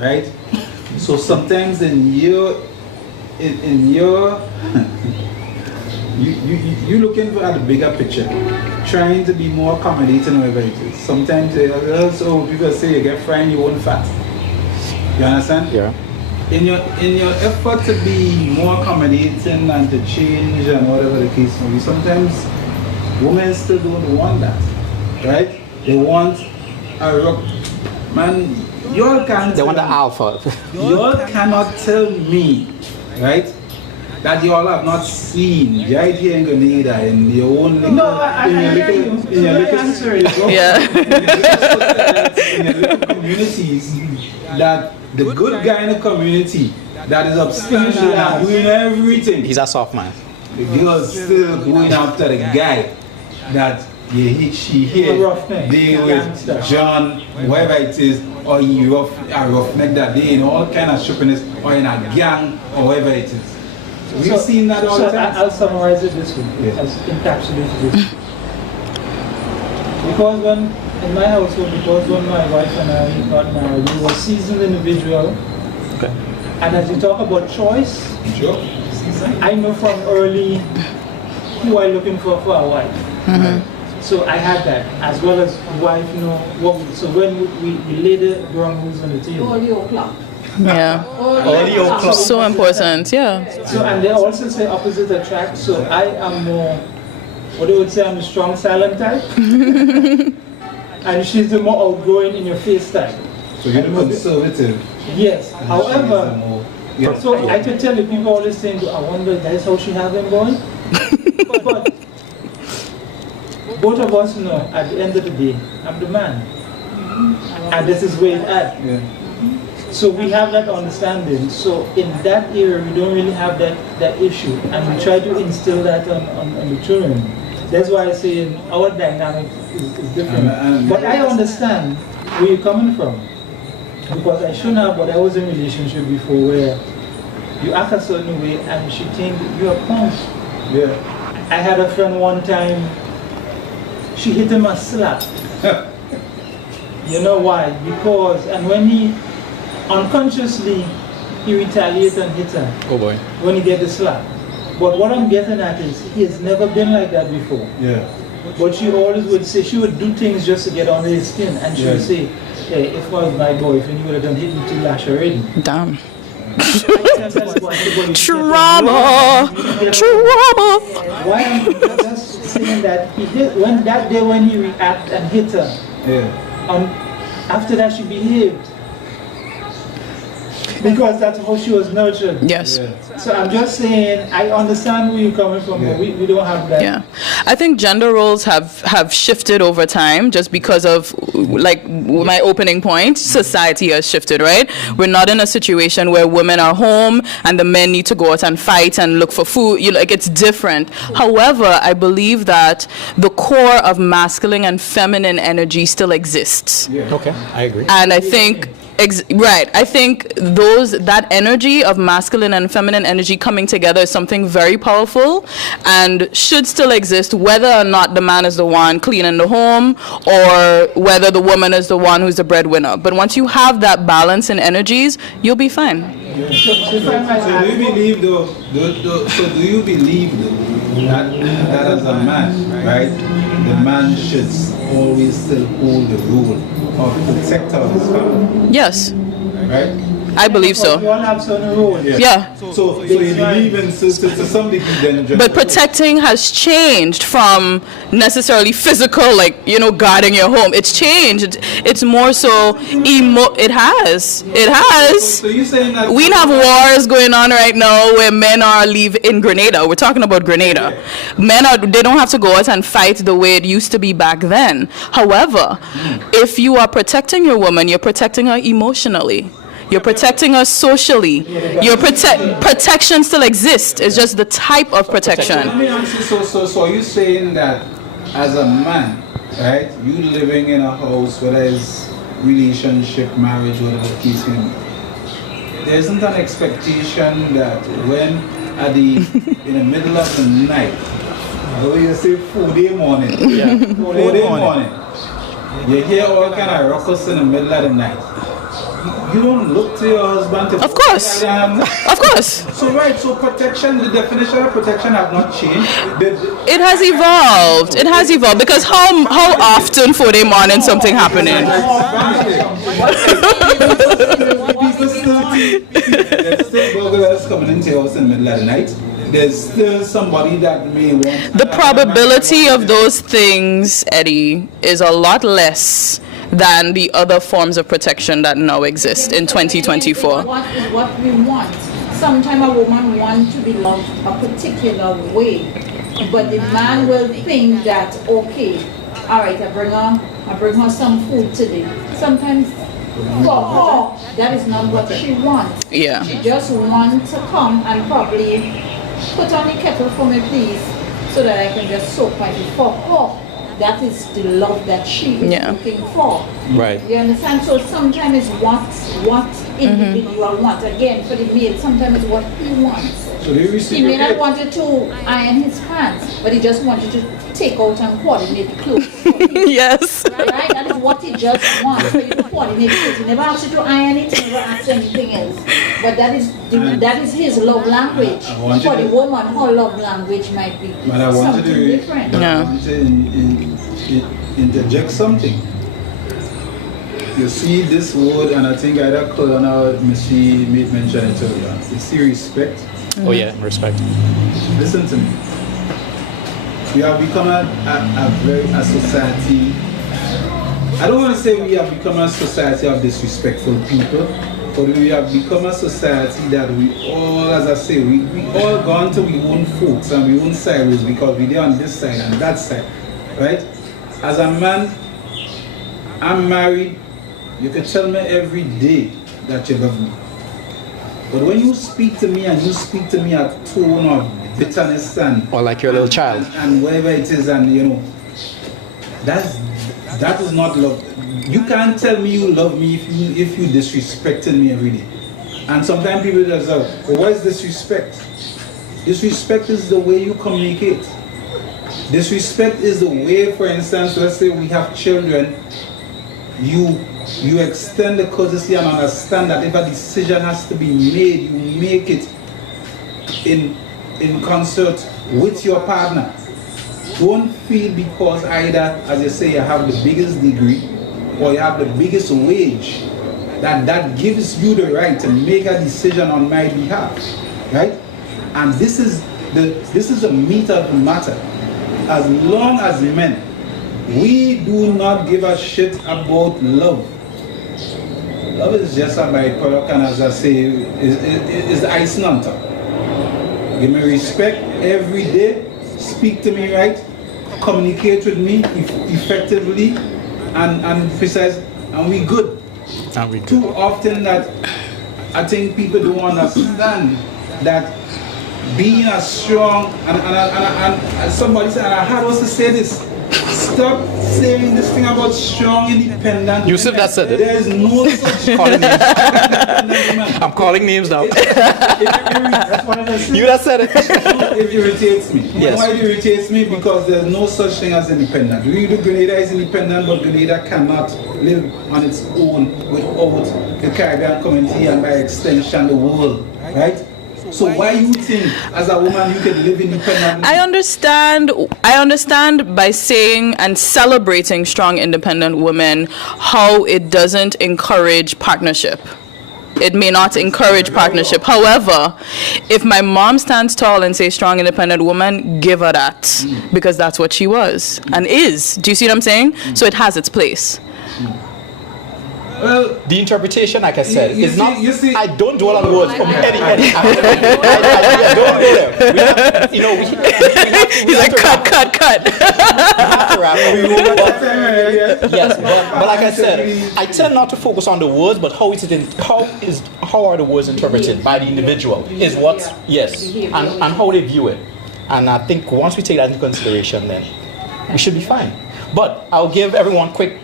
Right? So sometimes in your you looking at the bigger picture, trying to be more accommodating, whatever it is. Sometimes also people say you get fried, you won't fat. You understand? Yeah. In your effort to be more accommodating and to change and whatever the case may be, sometimes women still don't want that, right? They want a rock. Man, y'all can't. They want the alpha. Y'all cannot tell me, right, that y'all have not seen right here in Grenada in your own little, No, I hear you. in your little, Answer it. Yeah. in your little communities, that the good guy in the community that is upstanding and doing everything, He's a soft man. the girl's still going after the guy that she here deal with John, whatever it is, or he a roughneck that day in all kind of stupidness, or in a gang, or whatever it is. We've seen that all the time. I'll summarize it this way, Yeah. I'll encapsulate this. Because in my household, because when my wife and I got married, we were seasoned individual. Okay. And as you talk about choice, Sure. I know from early who I'm looking for a wife. So I had that, as well as wife, so when we lay the ground rules on the table. Audio clock. Yeah. Audio clock. So important, yeah. So, and they also say opposite attract, so I am more, what they would say, I'm the strong silent type. And she's the more outgoing in your face type. So you're the conservative. Yes, and she's the however, more- yeah. so I can tell you, people always think, I wonder, that's how she have him going? But both of us know, at the end of the day, I'm the man. And this is where it's at. Yeah. So we have that understanding. So in that area, we don't really have that issue. And we try to instill that on the children. That's why I say our dynamic is different. But I understand where you're coming from. Because I shouldn't have, but I was in a relationship before where you act a certain way and she think you're a punk. Yeah. I had a friend one time, she hit him a slap. You know why? Because, and when he, unconsciously, he retaliated and hit her. Oh boy. When he get the slap. But what I'm getting at is, he has never been like that before. Yeah. But she always would say, she would do things just to get under his skin. And she would say, hey, if I was my boyfriend, you would have done hit me 2 lash already. Damn. Trauma. Trauma. Why I'm just saying that he did, when that day when he reacted and hit her, Yeah. after that she behaved. Because that's how she was nurtured. Yes. Yeah. So I'm just saying, I understand where you're coming from, but we don't have that. Yeah, I think gender roles have shifted over time just because of, like my opening point, society has shifted, right? We're not in a situation where women are home and the men need to go out and fight and look for food. Like it's different. However, I believe that the core of masculine and feminine energy still exists. Okay, I agree. And I think, right, I think those that energy of masculine and feminine energy coming together is something very powerful and should still exist, whether or not the man is the one cleaning the home or whether the woman is the one who's the breadwinner. But once you have that balance in energies, you'll be fine. So do you believe though, do you believe that as a man, right, the man should always still hold the role of protector of his family? Yes. Right? I believe so. We all have certain roles. Yeah. So you believe in to some degree then just But protecting has changed from necessarily physical, like, guarding your home. It's changed. It's more so it has. So you saying that We have wars going on right now where men are in Grenada. We're talking about Grenada. They don't have to go out and fight the way it used to be back then. However, if you are protecting your woman, you're protecting her emotionally. You're protecting us socially. Your protection still exists. It's just the type of protection. Let me ask you, so are you saying that as a man, right, you living in a house, whether it's relationship, marriage, whatever the case may be, there isn't an expectation that when in the middle of the night, or you say 4 day morning, 4 day morning, you hear all kind of ruckus in the middle of the night. You don't look to your husband to... Of course. Of course. So protection, the definition of protection have not changed. It has evolved. It has evolved because how often 4 day morning something happening? There's still burglars coming into your house in the middle of the night. There's still somebody that may want... The probability of those things, Eddie, is a lot less than the other forms of protection that now exist in 2024. What is what we want. Sometimes a woman wants to be loved a particular way, but the man will think that, okay, all right, I bring her some food today. Sometimes for her, that is not what she wants. Yeah. She just wants to come and probably put on the kettle for me, please, so that I can just soak my feet for her. That is the love that she is looking for. Right. You understand? So sometimes it's what individual wants. Again, for the male, sometimes it's what he wants. So do you receive He may not want you to iron his pants, but he just wants you to take out and coordinate the clothes. Yes. Right? That is what he just wants, for you to coordinate the clothes. He never asks you to iron it, he never asks anything else. But that is his love language. For the woman, her love language might be something different. I want to interject something. You see this word, and I think either Colin or Missy made mention it earlier. You see respect. Oh yeah, respect. Listen to me. We have become a society. I don't want to say we have become a society of disrespectful people, but we have become a society that we all, as I say, we all gone to we own folks and we own silos because we are on this side and that side, right? As a man, I'm married. You can tell me every day that you love me. But when you speak to me and you speak to me at tone of bitterness and... Or like your little child. And whatever it is, and that is not love. You can't tell me you love me if you disrespecting me every day. And sometimes people just say, well, what is disrespect? Disrespect is the way you communicate. Disrespect is the way, for instance, let's say we have children, you extend the courtesy and understand that if a decision has to be made, you make it in concert with your partner. Don't feel because either, as you say, you have the biggest degree or you have the biggest wage, that gives you the right to make a decision on my behalf, right? And this is the meat of the matter. As long as men, we do not give a shit about love. Love is just a byproduct, and as I say, is the icing on top. Give me respect every day, speak to me right, communicate with me effectively and precise, and we good. Too often that I think people don't understand that being a strong, and somebody said, and I had also say this, Stop saying this thing about strong, independent. Yusuf, that said it. There is no such Calling names. independent woman. I'm calling names now. That's what I said. You that said it. It irritates me. Yes. Why it irritates me? Because there's no such thing as independent. Really, Grenada is independent, but Grenada cannot live on its own without the Caribbean community and by extension the world, right? So why you think as a woman you can live independently? I understand by saying and celebrating strong independent women how it doesn't encourage partnership. It may not encourage partnership. However, if my mom stands tall and says strong independent woman, give her that. Because that's what she was and is. Do you see what I'm saying? So it has its place. Well, The interpretation, like I said, you is see- not. you see- I don't dwell on words. Eddie. I don't go there. We have, you know, we have He's like, cut. we have to wrap up. yes, Yes, but like I said, I tend not to focus on the words, but how are the words interpreted by the individual is what and how they view it. And I think once we take that into consideration, then we should be fine. But I'll give everyone quick,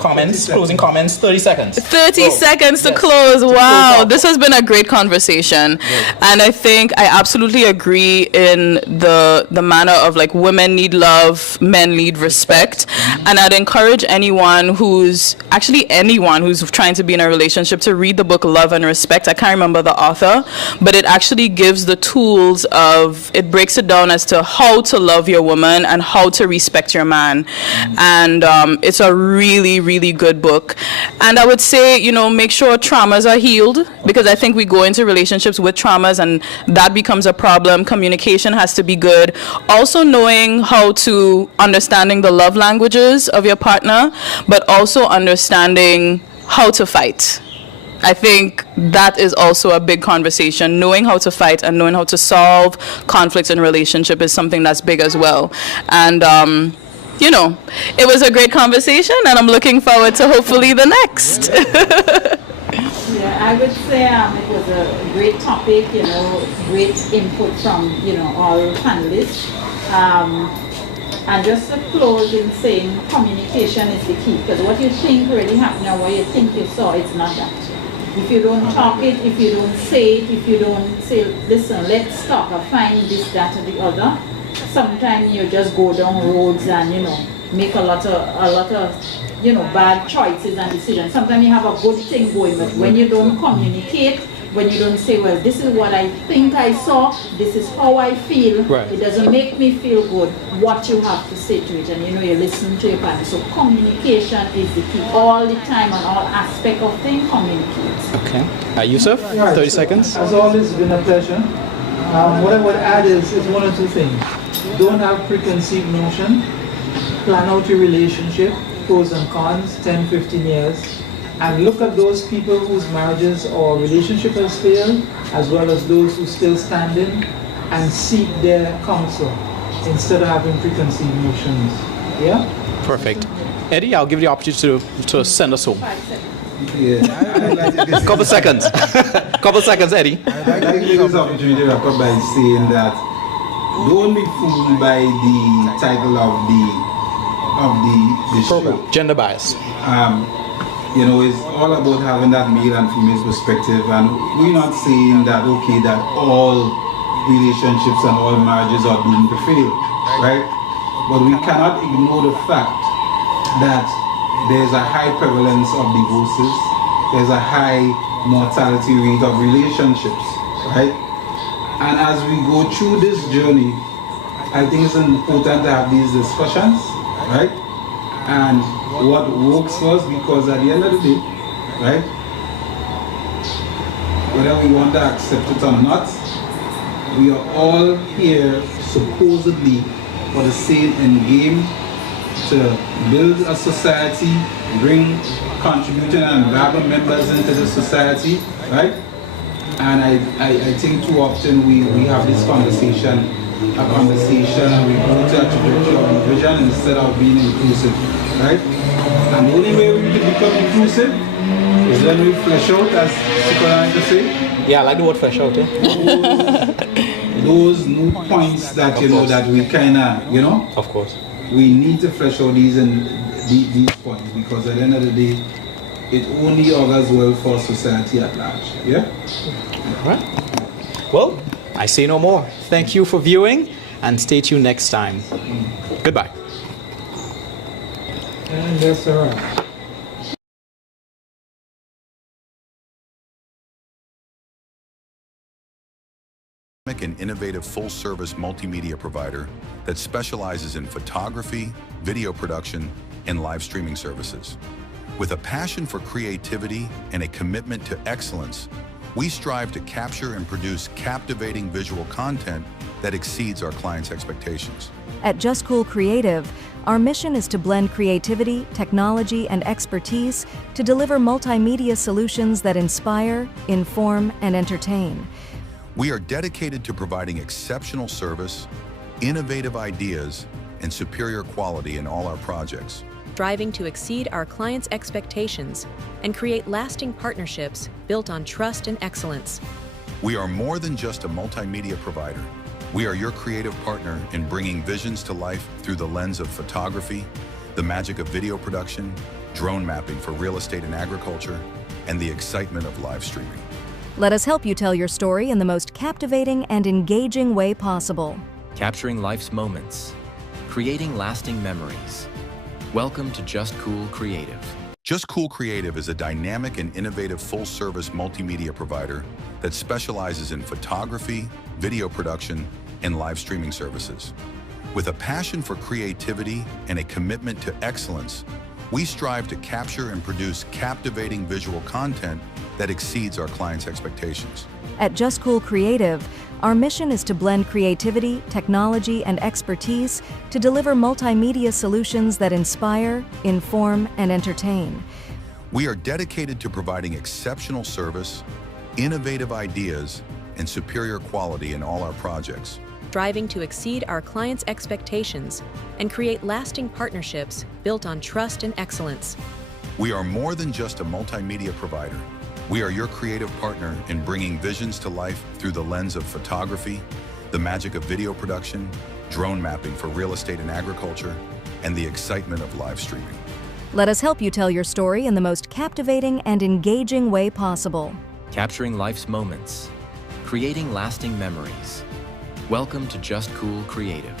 comments, closing comments, 30 seconds. 30 seconds to yes. close. To Wow, close out. this has been a great conversation. And I think I absolutely agree in the manner of like women need love, men need respect. And I'd encourage anyone who's trying to be in a relationship to read the book Love and Respect. I can't remember the author, but it actually gives the tools it breaks it down as to how to love your woman and how to respect your man. And it's a really, really good book. And I would say, make sure traumas are healed, because I think we go into relationships with traumas and that becomes a problem. Communication has to be good. Also knowing how to understanding the love languages of your partner, but also understanding how to fight. I think that is also a big conversation. Knowing how to fight and knowing how to solve conflicts in relationship is something that's big as well. And it was a great conversation, and I'm looking forward to hopefully the next. Yeah, I would say it was a great topic, great input from, all panelists. And just to close in saying communication is the key, because what you think really happened or what you think you saw, it's not that. If you don't talk it, if you don't say it, if you don't say, listen, let's stop or find this, that, or the other, sometimes you just go down roads and, make a lot of bad choices and decisions. Sometimes you have a good thing going, but when you don't communicate, when you don't say, well, this is what I think I saw, this is how I feel, Right. It doesn't make me feel good, what you have to say to it, and you listen to your partner. So communication is the key. All the time on all aspects of things, communicate. Okay. Yusuf, Yeah, 30 so, seconds. As always, it's been a pleasure. What I would add is one or two things. Don't have preconceived notion. Plan out your relationship, pros and cons, 10, 15 years. And look at those people whose marriages or relationship has failed, as well as those who still standing, and seek their counsel instead of having preconceived notions. Yeah? Perfect. Eddie, I'll give you the opportunity to send us home. 5 seconds. Yeah, I'd like to just- Couple seconds. Couple seconds, Eddie. I'd like to take this opportunity to wrap up by saying that don't be fooled by the title of the show. Gender bias. It's all about having that male and female perspective, and we're not saying that that all relationships and all marriages are doomed to fail, right? But we cannot ignore the fact that there's a high prevalence of divorces, there's a high mortality rate of relationships, right? And as we go through this journey, I think it's important to have these discussions, right? And what works for us, because at the end of the day, right, whether we want to accept it or not, we are all here supposedly for the same end game, to build a society, bring contributing and valuable members into the society, right? And I think too often we have this conversation, and we go to a trajectory of division instead of being inclusive, right? And the only way we can become inclusive is when we flesh out, as Superman just say. Yeah, I like the word flesh out, Those new points that that we kinda, Of course. we need to flesh out these points, because at the end of the day, it only augurs well for society at large. Yeah? All right. Well, I say no more. Thank you for viewing, and stay tuned next time. Goodbye. And that's all right. An innovative full-service multimedia provider that specializes in photography, video production, and live streaming services. With a passion for creativity and a commitment to excellence, we strive to capture and produce captivating visual content that exceeds our clients' expectations. At Just Cool Creative, our mission is to blend creativity, technology, and expertise to deliver multimedia solutions that inspire, inform, and entertain. We are dedicated to providing exceptional service, innovative ideas, and superior quality in all our projects. Striving to exceed our clients' expectations and create lasting partnerships built on trust and excellence. We are more than just a multimedia provider. We are your creative partner in bringing visions to life through the lens of photography, the magic of video production, drone mapping for real estate and agriculture, and the excitement of live streaming. Let us help you tell your story in the most captivating and engaging way possible. Capturing life's moments, creating lasting memories. Welcome to Just Cool Creative. Just Cool Creative is a dynamic and innovative full-service multimedia provider that specializes in photography, video production, and live streaming services. With a passion for creativity and a commitment to excellence, we strive to capture and produce captivating visual content that exceeds our clients' expectations. At Just Cool Creative, our mission is to blend creativity, technology, and expertise to deliver multimedia solutions that inspire, inform, and entertain. We are dedicated to providing exceptional service, innovative ideas, and superior quality in all our projects. Striving to exceed our clients' expectations and create lasting partnerships built on trust and excellence. We are more than just a multimedia provider. We are your creative partner in bringing visions to life through the lens of photography, the magic of video production, drone mapping for real estate and agriculture, and the excitement of live streaming. Let us help you tell your story in the most captivating and engaging way possible. Capturing life's moments, creating lasting memories. Welcome to Just Cool Creative.